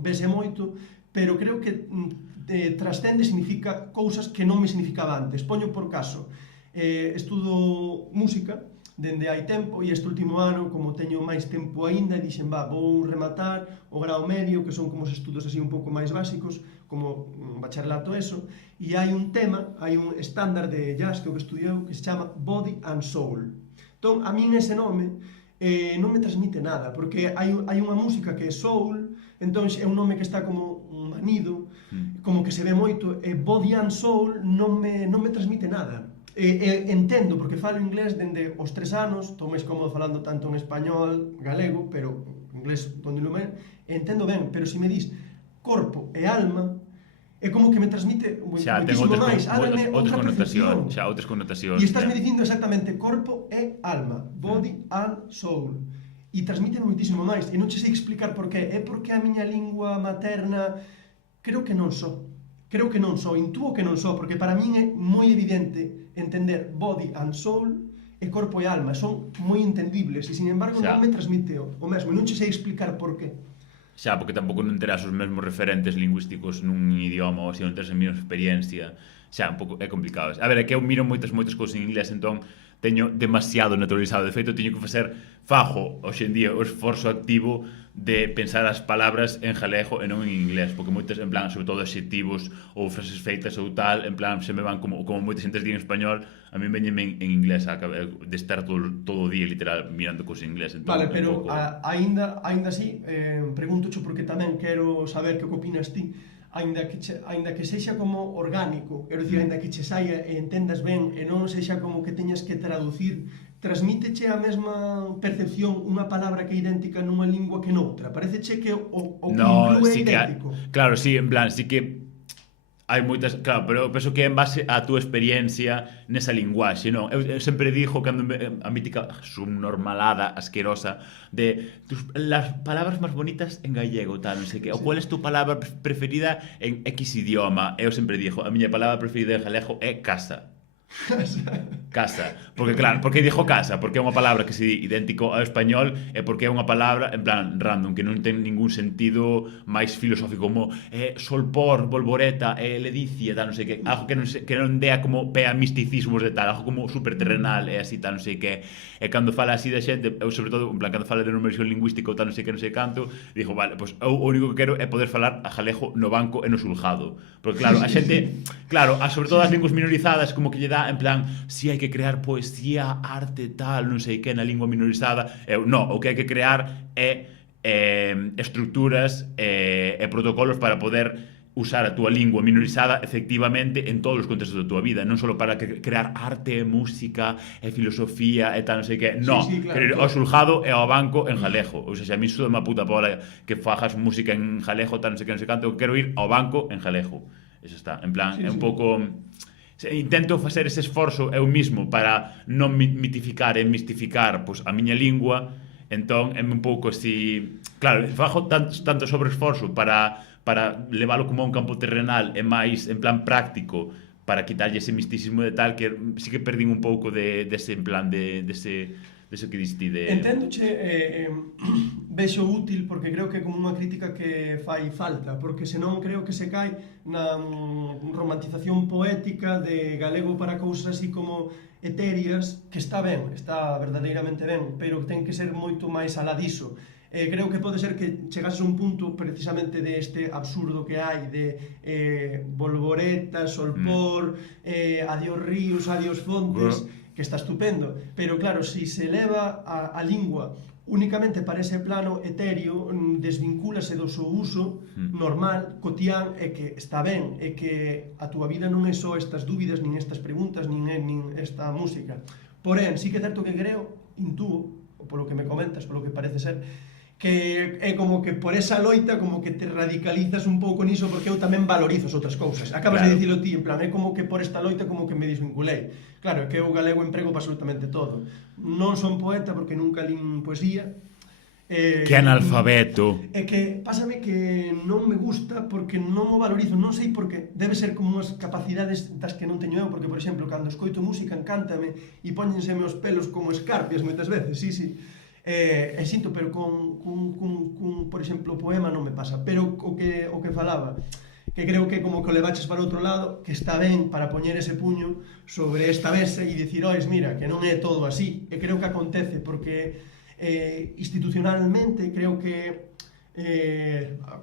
vese moito, pero creo que trascende significa cousas que non me significaba antes. Poño por caso, estudo música dende hai tempo, e este último ano, como teño máis tempo aínda, dixen, vou rematar o grao medio, que son como os estudos así un pouco máis básicos, como bacharelato eso, e hai un tema, hai un estándar de jazz que eu estudiou que se chama Body and Soul. Entón, a min ese nome non me transmite nada, porque hai unha música que é soul, entón é un nome que está como manido, como que se ve moito, e Body and Soul non me transmite nada. Entendo, porque falo inglés dende os 3 anos, estou máis cómodo falando tanto en español, galego, pero inglés donde non me entendo ben, pero se me dis corpo e alma, é como que me transmite moitísimo máis, outras connotacións. E estás me dicindo exactamente corpo e alma, body and soul, e transmite moitísimo máis, e non che sei explicar por qué. É porque a miña lingua materna, creo que non so, intuo que non so, porque para min é moi evidente entender body and soul e corpo e alma, son moi entendibles, e sin embargo non me transmite o mesmo, e non che sei explicar por qué. Xa, porque tampouco non terás os mesmos referentes lingüísticos nun idioma, ou se non terás a mesma experiencia, xa, un pouco é complicado. A ver, é que eu miro moitas cousas en inglés, entón teño demasiado naturalizado. De feito, teño que fago hoxe en día o esforzo activo de pensar as palabras en galego e non en inglés, porque moitas, en plan, sobre todo adxectivos ou frases feitas ou tal, en plan, se me van como moitas xentes di en español, a mí veñeme en inglés, de estar todo o día literal mirando cousas en inglés. Entón, vale, pero aínda así, pregúntocho porque tamén quero saber que opinas ti. aínda que sexa como orgánico, quero dicir, aínda que che saia e entendas ben e non sexa como que teñas que traducir, transmíteche a mesma percepción unha palabra que é idéntica nunha lingua que noutra. Paréceche que o que inclúe é sí idéntico. claro, sí, en plan, sí que hai moitas, claro, pero penso que é en base á túa experiencia nesa linguaxe, non? Eu sempre dixo cando a mítica subnormalada asquerosa de las palabras máis bonitas en gallego, tal, non sei que, ou cual é tu palabra preferida en X idioma. Eu sempre dixo, a miña palabra preferida en galego é casa. Casa, porque claro, porque dixo casa, porque é unha palabra que se di idéntico ao español e porque é unha palabra en plan random, que non ten ningún sentido máis filosófico como solpor, volvoreta, ledicia, tal, non sei que, algo que non dea como pea misticismos de tal, algo como super terrenal e así, tal, non sei que. E cando fala así de xente, eu sobre todo, en plan, cando fala de numeración lingüística ou tal, non sei que, non sei canto, dixo, vale, pois eu o único que quero é poder falar a galego no banco e no xulgado. Porque claro, a xente, claro, sobre todo as linguas minorizadas como que lle dá en plan, si hai que crear poesía, arte, tal, non sei que na lingua minorizada. No, o que hai que crear é estructuras e protocolos para poder usar a túa lingua minorizada efectivamente en todos os contextos da túa vida, non só para crear arte, música e filosofía e tal, non sei que. No, sí, claro, quero ir ao xulgado e ao banco en galego. Ou seja, a mí suda má puta pola que fajas música en galego, tal, non sei que, non sei canto, quero ir ao banco en galego. Eso está, en plan, é un pouco... Intento facer ese esforzo eu mismo para non mitificar e mistificar pois, a miña lingua, entón é un pouco así... Claro, fago tanto sobre esforzo para leválo como a un campo terrenal e máis en plan práctico para quitarlle ese misticismo de tal que sí que perdín un pouco dese en plan dese que diste de... Enténdoche, vexo útil porque creo que é como unha crítica que fai falta, porque senón creo que se cae na romantización poética de galego para cousas así como etéreas, que está ben, está verdadeiramente ben, pero ten que ser moito máis aladizo. Creo que pode ser que chegases a un punto precisamente deste absurdo que hai de volvoreta, solpor, adiós ríos, adiós fontes, que está estupendo, pero claro, se se eleva a lingua únicamente para ese plano etéreo, desvincúlase do seu uso normal, cotián, e que está ben, e que a túa vida non é só estas dúbidas, nin estas preguntas, nin esta música. Porén, sí que é certo que creo, intúo, polo que me comentas, polo que parece ser, que é como que por esa loita como que te radicalizas un pouco niso, porque eu tamén valorizo as outras cousas. Acabas de dicilo ti, en plan, é como que por esta loita como que me desvinculei. Claro, é que eu galego emprego para absolutamente todo. Non son poeta porque nunca lín poesía. Que analfabeto. É que pásame que non me gusta porque non o valorizo, non sei por que. Debe ser como unhas capacidades das que non teño eu, porque, por exemplo, cando escoito música encántame e póñenseme os pelos como escarpias moitas veces, sí. E sinto, pero con por exemplo, poema non me pasa, pero o que falaba, que creo que como que o levaches para outro lado, que está ben para poñer ese puño sobre esta mesa e dicir, ois, mira, que non é todo así, e creo que acontece, porque institucionalmente creo que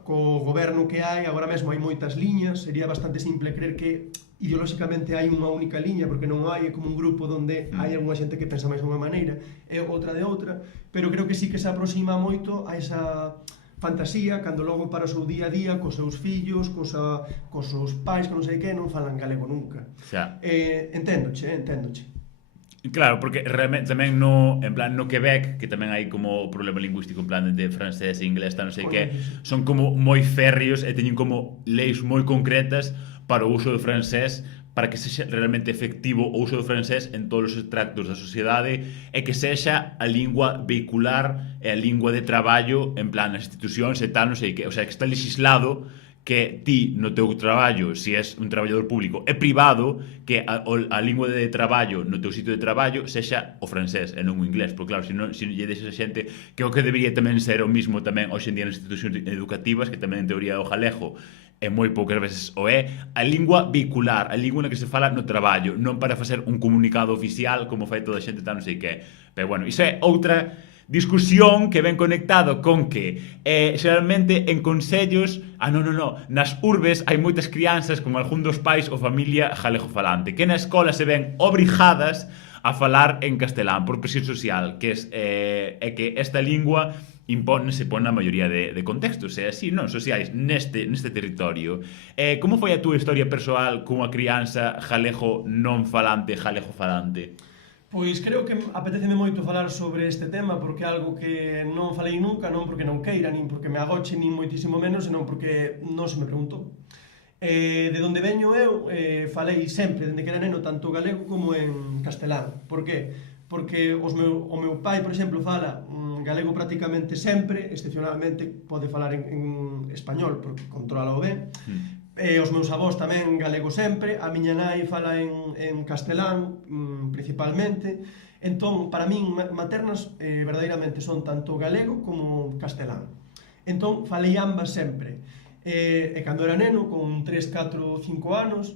co goberno que hai, agora mesmo hai moitas liñas, sería bastante simple creer que ideolóxicamente hai unha única liña, porque non hai, é como un grupo onde hai algunha xente que pensa máis de unha maneira e outra de outra, pero creo que sí que se aproxima moito a esa fantasía cando logo para o seu día a día cos seus fillos, cos seus pais, que non sei que, non falan galego nunca. Enténdoche. Claro, porque realmente tamén no Quebec, que tamén hai como problema lingüístico en plan de francés e inglés, non sei que, son como moi férreos e teñen como leis moi concretas para o uso do francés, para que sexa realmente efectivo o uso do francés en todos os extractos da sociedade e que sexa a lingua vehicular e a lingua de traballo en plan nas institucións e tal, non sei que, o sea, que está legislado que ti no teu traballo, se és un traballador público e privado, que a lingua de traballo no teu sitio de traballo sexa o francés e non o inglés, porque claro, se lle deixes a xente que o que debería tamén ser o mismo tamén hoxe en día nas institucións educativas, que tamén en teoría o galego e moi poucas veces o é, a lingua vehicular, a lingua na que se fala no traballo, non para facer un comunicado oficial como fai toda a xente tal non sei que. Pero bueno, iso é outra discusión que ven conectado con que xeralmente en consellos, non, nas urbes hai moitas crianzas con algún dos pais ou familia galegofalante, que na escola se ven obrigadas a falar en castelán por presión social, que é que esta lingua impón na maioría de contextos, e así, non, sociais neste territorio. Como foi a túa historia persoal cunha crianza galego non falante, galego falante? Pois creo que apeteceme moito falar sobre este tema porque é algo que non falei nunca, non porque non queira, nin porque me agoche, nin moitísimo menos, senón porque non se me preguntou. De onde veño eu, falei sempre, dende que era neno, tanto galego como en castelán. Por que? Porque o meu pai, por exemplo, fala galego prácticamente sempre, excepcionalmente pode falar en español, porque controla o ben. Os meus avós tamén galego sempre, a miña nai fala en castelán, principalmente. Entón, para min, maternas verdadeiramente son tanto galego como castelán. Entón, falei ambas sempre. E cando era neno, con 3, 4, 5 anos,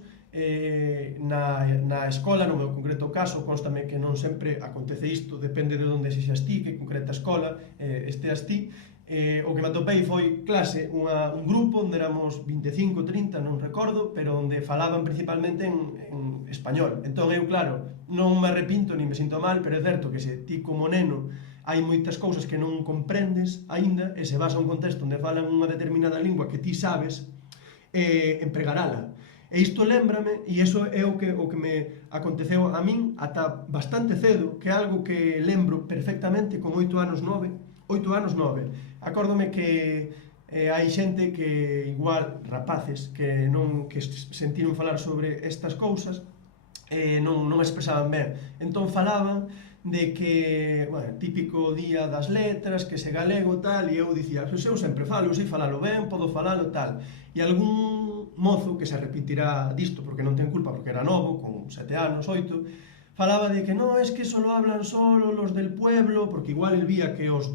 na escola, no meu concreto caso, constame que non sempre acontece isto, depende de onde sexas ti, que concreta escola esteas ti. O que me atopei foi clase, un grupo onde éramos 25, 30, non recordo, pero onde falaban principalmente en español. Entón eu, claro, non me arrepinto nin me sinto mal, pero é certo que se ti como neno hai moitas cousas que non comprendes aínda, e se vas a un contexto onde falan unha determinada lingua que ti sabes, empregarala. E isto lembrame, e iso é o que me aconteceu a min ata bastante cedo, que é algo que lembro perfectamente con 8 anos 9. Acórdome que hai xente que, igual, rapaces, que sentiron falar sobre estas cousas, non expresaban ben. Entón falaban de que, bueno, típico día das letras, que se galego tal, e eu dicía, eu sempre falo, eu sei falalo ben, podo falalo tal. E algún mozo que se repetirá disto, porque non ten culpa, porque era novo, con 7 anos, 8, falaba de que no, es que solo hablan solo los del pueblo, porque igual el vía que os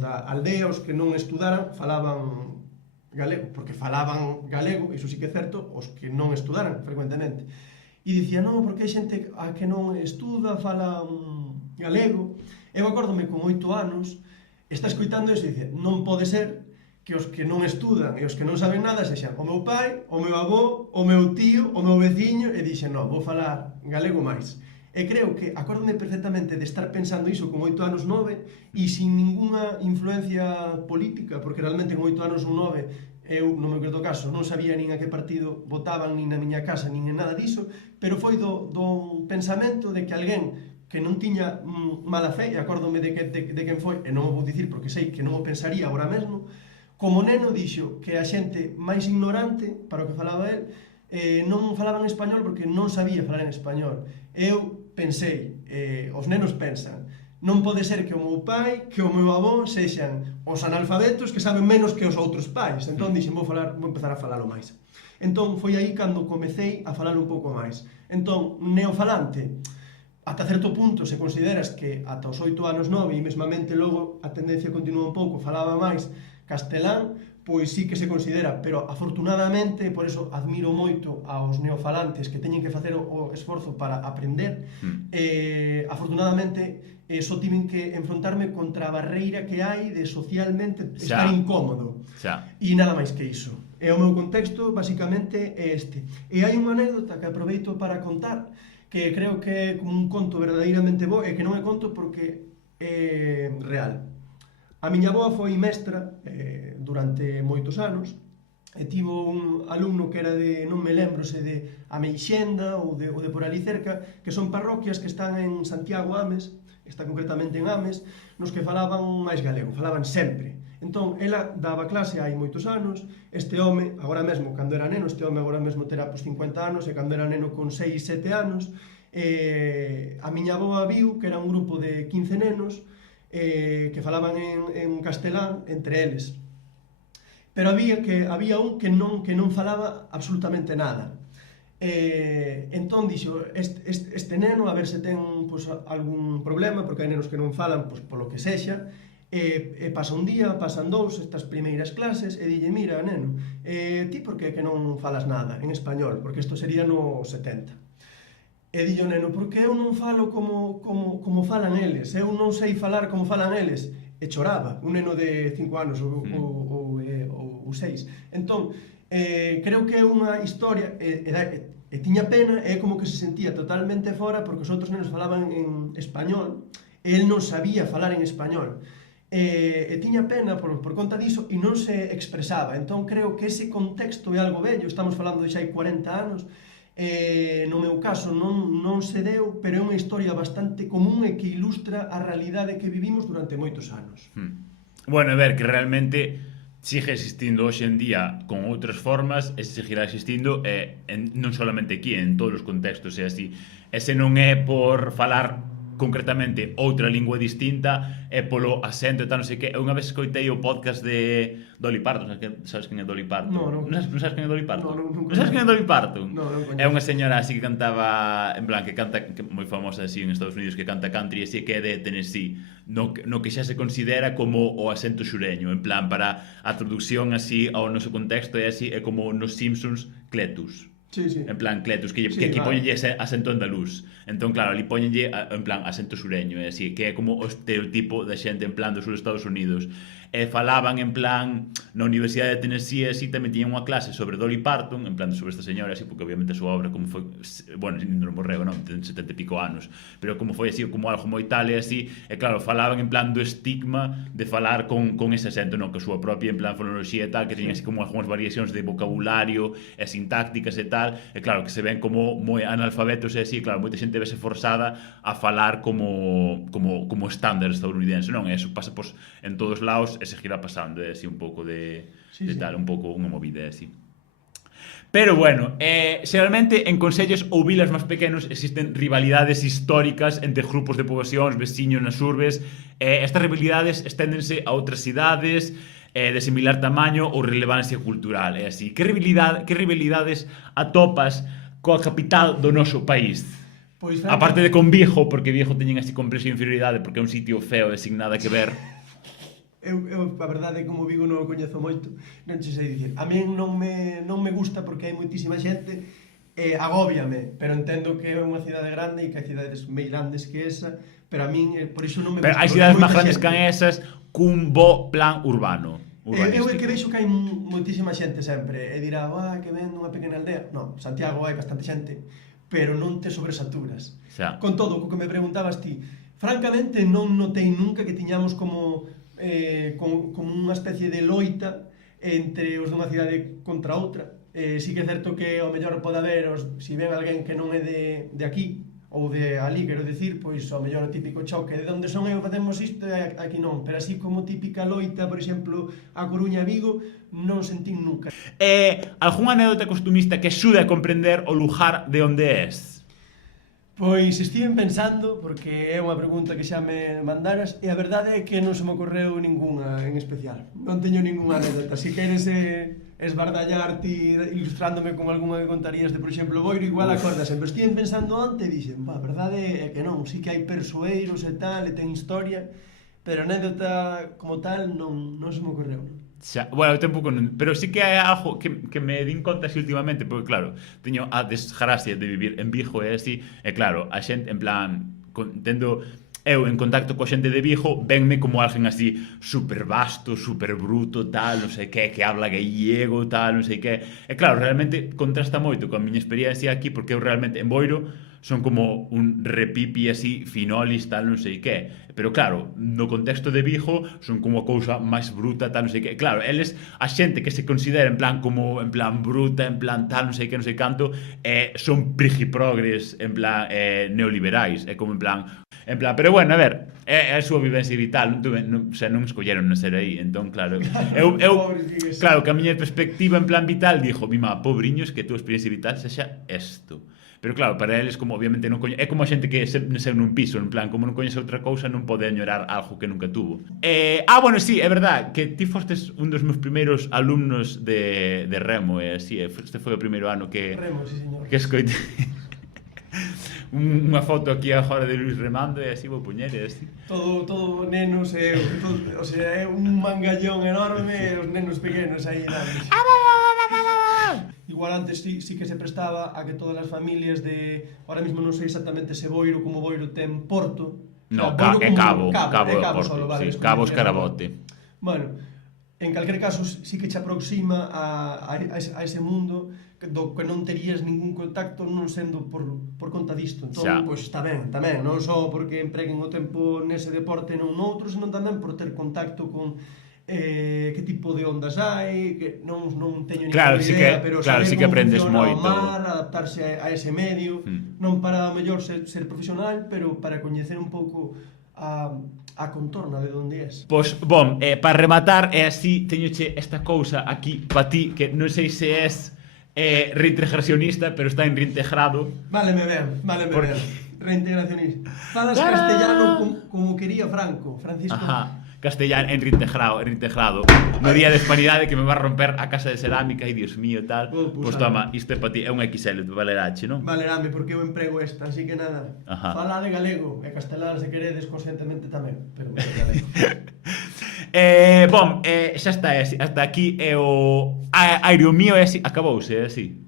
da aldea, os que non estudaran, falaban galego, porque falaban galego, iso sí que é certo, os que non estudaran frecuentemente. E dicía, no, porque hai xente a que non estuda, fala galego. Eu acórdome con 8 anos, está escoitando iso e dice, non pode ser que os que non estudan e os que non saben nada sexan o meu pai, o meu avó, o meu tío, o meu veciño, e dixen, non, vou falar galego máis. E creo que acórdome perfectamente de estar pensando iso con 8 anos 9 e sin ninguna influencia política, porque realmente con 8 anos 9 eu, no meu concreto caso, non sabía nin a que partido votaban, nin na miña casa, nin en nada diso, pero foi do pensamento de que alguén que non tiña mala fe, e acórdome de quen foi, e non o vou dicir porque sei que non o pensaría agora mesmo, como neno dixo que a xente máis ignorante, para o que falaba el, non falaba en español porque non sabía falar en español. Eu pensei, os nenos pensan, non pode ser que o meu pai, que o meu avó sexan os analfabetos que saben menos que os outros pais. Entón dixen, vou empezar a falalo máis. Entón foi aí cando comecei a falar un pouco máis. Entón, neofalante, ata certo punto, se consideras que ata os 8 anos 9 e mesmamente logo a tendencia continua un pouco, falaba máis castelán, pois sí que se considera, pero afortunadamente, por eso admiro moito aos neofalantes que teñen que facer o esforzo para aprender, afortunadamente só tiven que enfrontarme contra a barreira que hai de socialmente estar incómodo. E nada máis que iso. E o meu contexto, basicamente, é este. E hai unha anécdota que aproveito para contar, que creo que é como un conto verdadeiramente bo, e que non é conto porque é real. A miña avoa foi mestra durante moitos anos e tivo un alumno que era de, non me lembro se de Ameixenda ou de por ali cerca, que son parroquias que están en Santiago, Ames, está concretamente en Ames, nos que falaban máis galego, falaban sempre. Entón, ela daba clase hai moitos anos, este home, agora mesmo, cando era neno, este home agora mesmo terá 50 anos, e cando era neno con 6, 7 anos, a miña avoa viu que era un grupo de 15 nenos que falaban en castelán entre eles. Pero había un que non falaba absolutamente nada. Entón dixo, este neno, a ver se ten algún problema, porque hai nenos que non falan polo que sexa, pasa un día, pasan dous, estas primeiras clases, e dille, mira, neno, ti por que non falas nada en español? Porque isto sería no 70. E dillo, neno, porque eu non falo como falan eles, eu non sei falar como falan eles. E choraba, un neno de 5 anos ou 6. Entón, creo que é unha historia, e tiña pena, é como que se sentía totalmente fora, porque os outros nenos falaban en español, e el non sabía falar en español. e tiña pena por conta diso e non se expresaba. Entón creo que ese contexto é algo bello, estamos falando de xa hai 40 anos, no meu caso non se deu, pero é unha historia bastante común e que ilustra a realidade que vivimos durante moitos anos. Bueno, a ver, que realmente sigue existindo hoxe en día con outras formas e seguirá existindo non solamente aquí, en todos os contextos é así. E se non é por falar concretamente outra lingua distinta, é polo acento e tal, non sei que. Unha vez escoitei o podcast de Dolly Parton, sabes quen é Dolly Parton? Non sabes quen é Dolly Parton? Non sabes quen é Dolly Parton? Non É unha señora así que cantaba, en plan, que canta, que moi famosa así en Estados Unidos, que canta country así, que é de Tennessee, no que xa se considera como o acento xureño, en plan, para a traducción así ao noso contexto é así, é como nos Simpsons, Cletus. Sí, sí. En plan, Cletus, que Sí, aquí vale. poñenlle ese acento andaluz. Entón, claro, ali poñenlle en plan acento sureño, é así, que é como o estereotipo da xente en plan do sur dos Estados Unidos. E falaban en plan na Universidade de Tennessee, así tamén tiñan unha clase sobre Dolly Parton, en plan sobre esta señora, así, porque obviamente a súa obra como foi, bueno, non morreu, non, ten 70 e pico anos, pero como foi así, como algo moi tal e así, e claro, falaban en plan do estigma de falar con ese acento, non, que a súa propia en plan fonoloxía e tal, que tiñan así como algunhas variacións de vocabulario e sintácticas e tal, e claro, que se ven como moi analfabetos e así, claro, moita xente vese forzada a falar como estándar estadounidense, non? E eso pasa pois en todos lados e seguirá pasando, é así un pouco de tal, un pouco unha movida así. Pero bueno, xeralmente en concellos ou vilas máis pequenos existen rivalidades históricas entre grupos de poboacións, veciños nas urbes, estas rivalidades esténdense a outras cidades de similar tamaño ou relevancia cultural, é así. Que rivalidades atopas coa capital do noso país? Pois, Aparte de con Vigo, porque Vigo teñen así complexo de inferioridade porque é un sitio feo e sin nada que ver. Eu a verdade é que como Vigo non o coñezo moito, non te sei dicir. A min non me gusta porque hai moitísima xente, agóbiame, pero entendo que é unha cidade grande e que hai cidades máis grandes que esa, pero a min, por iso non me Pero gusta. hai cidades máis grandes que esas cun bo plan urbano. Eu é que vexo que hai moitísima xente sempre, e dirá, que ven unha pequena aldea. Non, Santiago hai bastante xente, pero non te sobresaturas. Xa. Con todo, co que me preguntabas ti, francamente non notei nunca que tiñamos como unha especie de loita entre os dunha cidade contra outra. Sí que é certo que ao mellor pode haber, se ven alguén que non é de aquí ou de ali, quero dicir, pois ao mellor o típico choque de onde son eu facemos isto e aquí non, pero así como típica loita, por exemplo, a Coruña e Vigo, non sentín nunca. Algúnha anécdota costumista que axude a comprender o lugar de onde és? Pois estiven pensando, porque é unha pregunta que xa me mandaras, e a verdade é que non se me ocorreu ninguna en especial. Non teño ninguna anécdota. Si queres esbardallarte ilustrándome con algunha que contarías de, por exemplo, Boiro, igual acordase. Pero estiven pensando antes e dixen, a verdade é que non, si que hai persoeiros e tal, e ten historia, pero anécdota como tal non se me ocorreu. Xa, bueno, eu tampouco non, pero sí que hai algo que me din conta así últimamente, porque claro, teño a desgracia de vivir en Vigo e así, e claro, a xente en plan, tendo eu en contacto coa xente de Vigo, venme como alguén así super vasto, super bruto, tal, non sei que habla gallego, tal, non sei que. E claro, realmente contrasta moito coa miña experiencia aquí, porque eu realmente en Boiro son como un repipi así, finolis, tal, non sei que. Pero claro, no contexto de Vigo son como a cousa máis bruta, tal, non sei que. Claro, eles, a xente que se considera en plan como, en plan bruta, en plan tal, non sei que, non sei canto, son prigiprogres, en plan neoliberais, é como en plan, pero bueno, a ver, é a súa vivencia vital, non escolleron ser aí, entón, claro, eu claro, que a miña perspectiva en plan vital, dixo, mima, pobriños, que a túa experiencia vital xa esto. Pero claro, para eles, como obviamente non coñece, é como a xente que se nun piso, en plan, como non coñece outra cousa, non pode añorar algo que nunca tuvo. Bueno, sí, é verdad, que ti fostes un dos meus primeiros alumnos de remo, así, este foi o primeiro ano que... Remo, sí, señor. Que escoite... unha foto aquí agora de Luis remando e así vou poñer e así. Todo nenos, o sea, é un mangallón enorme e os nenos pequenos aí dados. Igual antes sí que se prestaba a que todas as familias de... Ahora mismo non sei exactamente se Boiro como Boiro ten porto. No, Boiro é Cabo Cabo Porto, solo, vale, sí, Cabo Escarabote. Bueno, en calquer caso sí que che aproxima a ese mundo do que non terías ningún contacto non sendo por conta disto. Entón, pois está ben, tamén, non só porque empreguen o tempo nese deporte non noutro, senón tamén por ter contacto con que tipo de ondas hai, que non teño Claro, ninguna sí idea, que- pero claro, saber sí que como aprendes funciona moito. o mar, adaptarse a ese medio, non para mellor ser profesional, pero para coñecer un pouco a contorna de onde és. Pois, bom, para rematar, é así, teñoche esta cousa aquí para ti, que non sei se és reintegracionista, pero está en reintegrado. Váleme ben. Reintegracionista. Falas castellano como quería Francisco. Ajá, castellano en reintegrado. No día de hispanidade que me va a romper a casa de cerámica, ai, Dios mío, tal. Pois toma, isto é para ti, é un XL, te valerache, non? Valerame, porque eu emprego esta, así que nada. Ajá. Falade galego e castelán se queredes conscientemente tamén, pero me galego. Bom, xa está, hasta aquí é o aire mío, é así, acabouse, é así.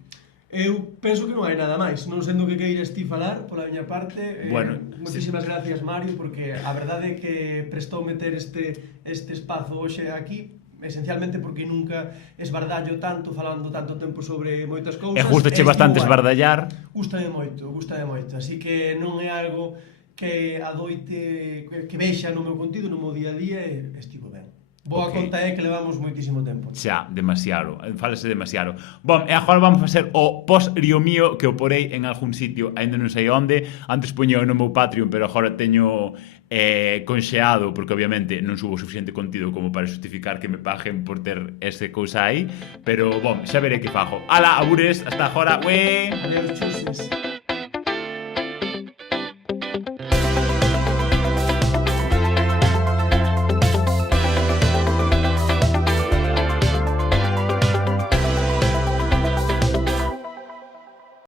Eu penso que non hai nada máis, non sendo que queires ti falar pola miña parte. Bueno, moitísimas gracias, Mario, porque a verdade é que prestou meter este espazo hoxe aquí, esencialmente porque nunca esbardallo tanto, falando tanto tempo sobre moitas cousas. E gustache bastante esbardallar. Gústame moito, así que non é algo que adoite, que vexa no meu contido, no meu día a día, e estivo ben. Boa Ok. conta é que levamos moitísimo tempo. Xa, demasiado, falase demasiado. Bom, e agora vamos facer o post-río mío, que o porei en algún sitio, ainda non sei onde. Antes poño no meu Patreon, pero agora teño conxeado, porque obviamente non subo suficiente contido como para justificar que me paguen por ter ese cousa aí. Pero, bom, xa verei que fago. Ala, abures, hasta agora, ue! Adeus, chuses.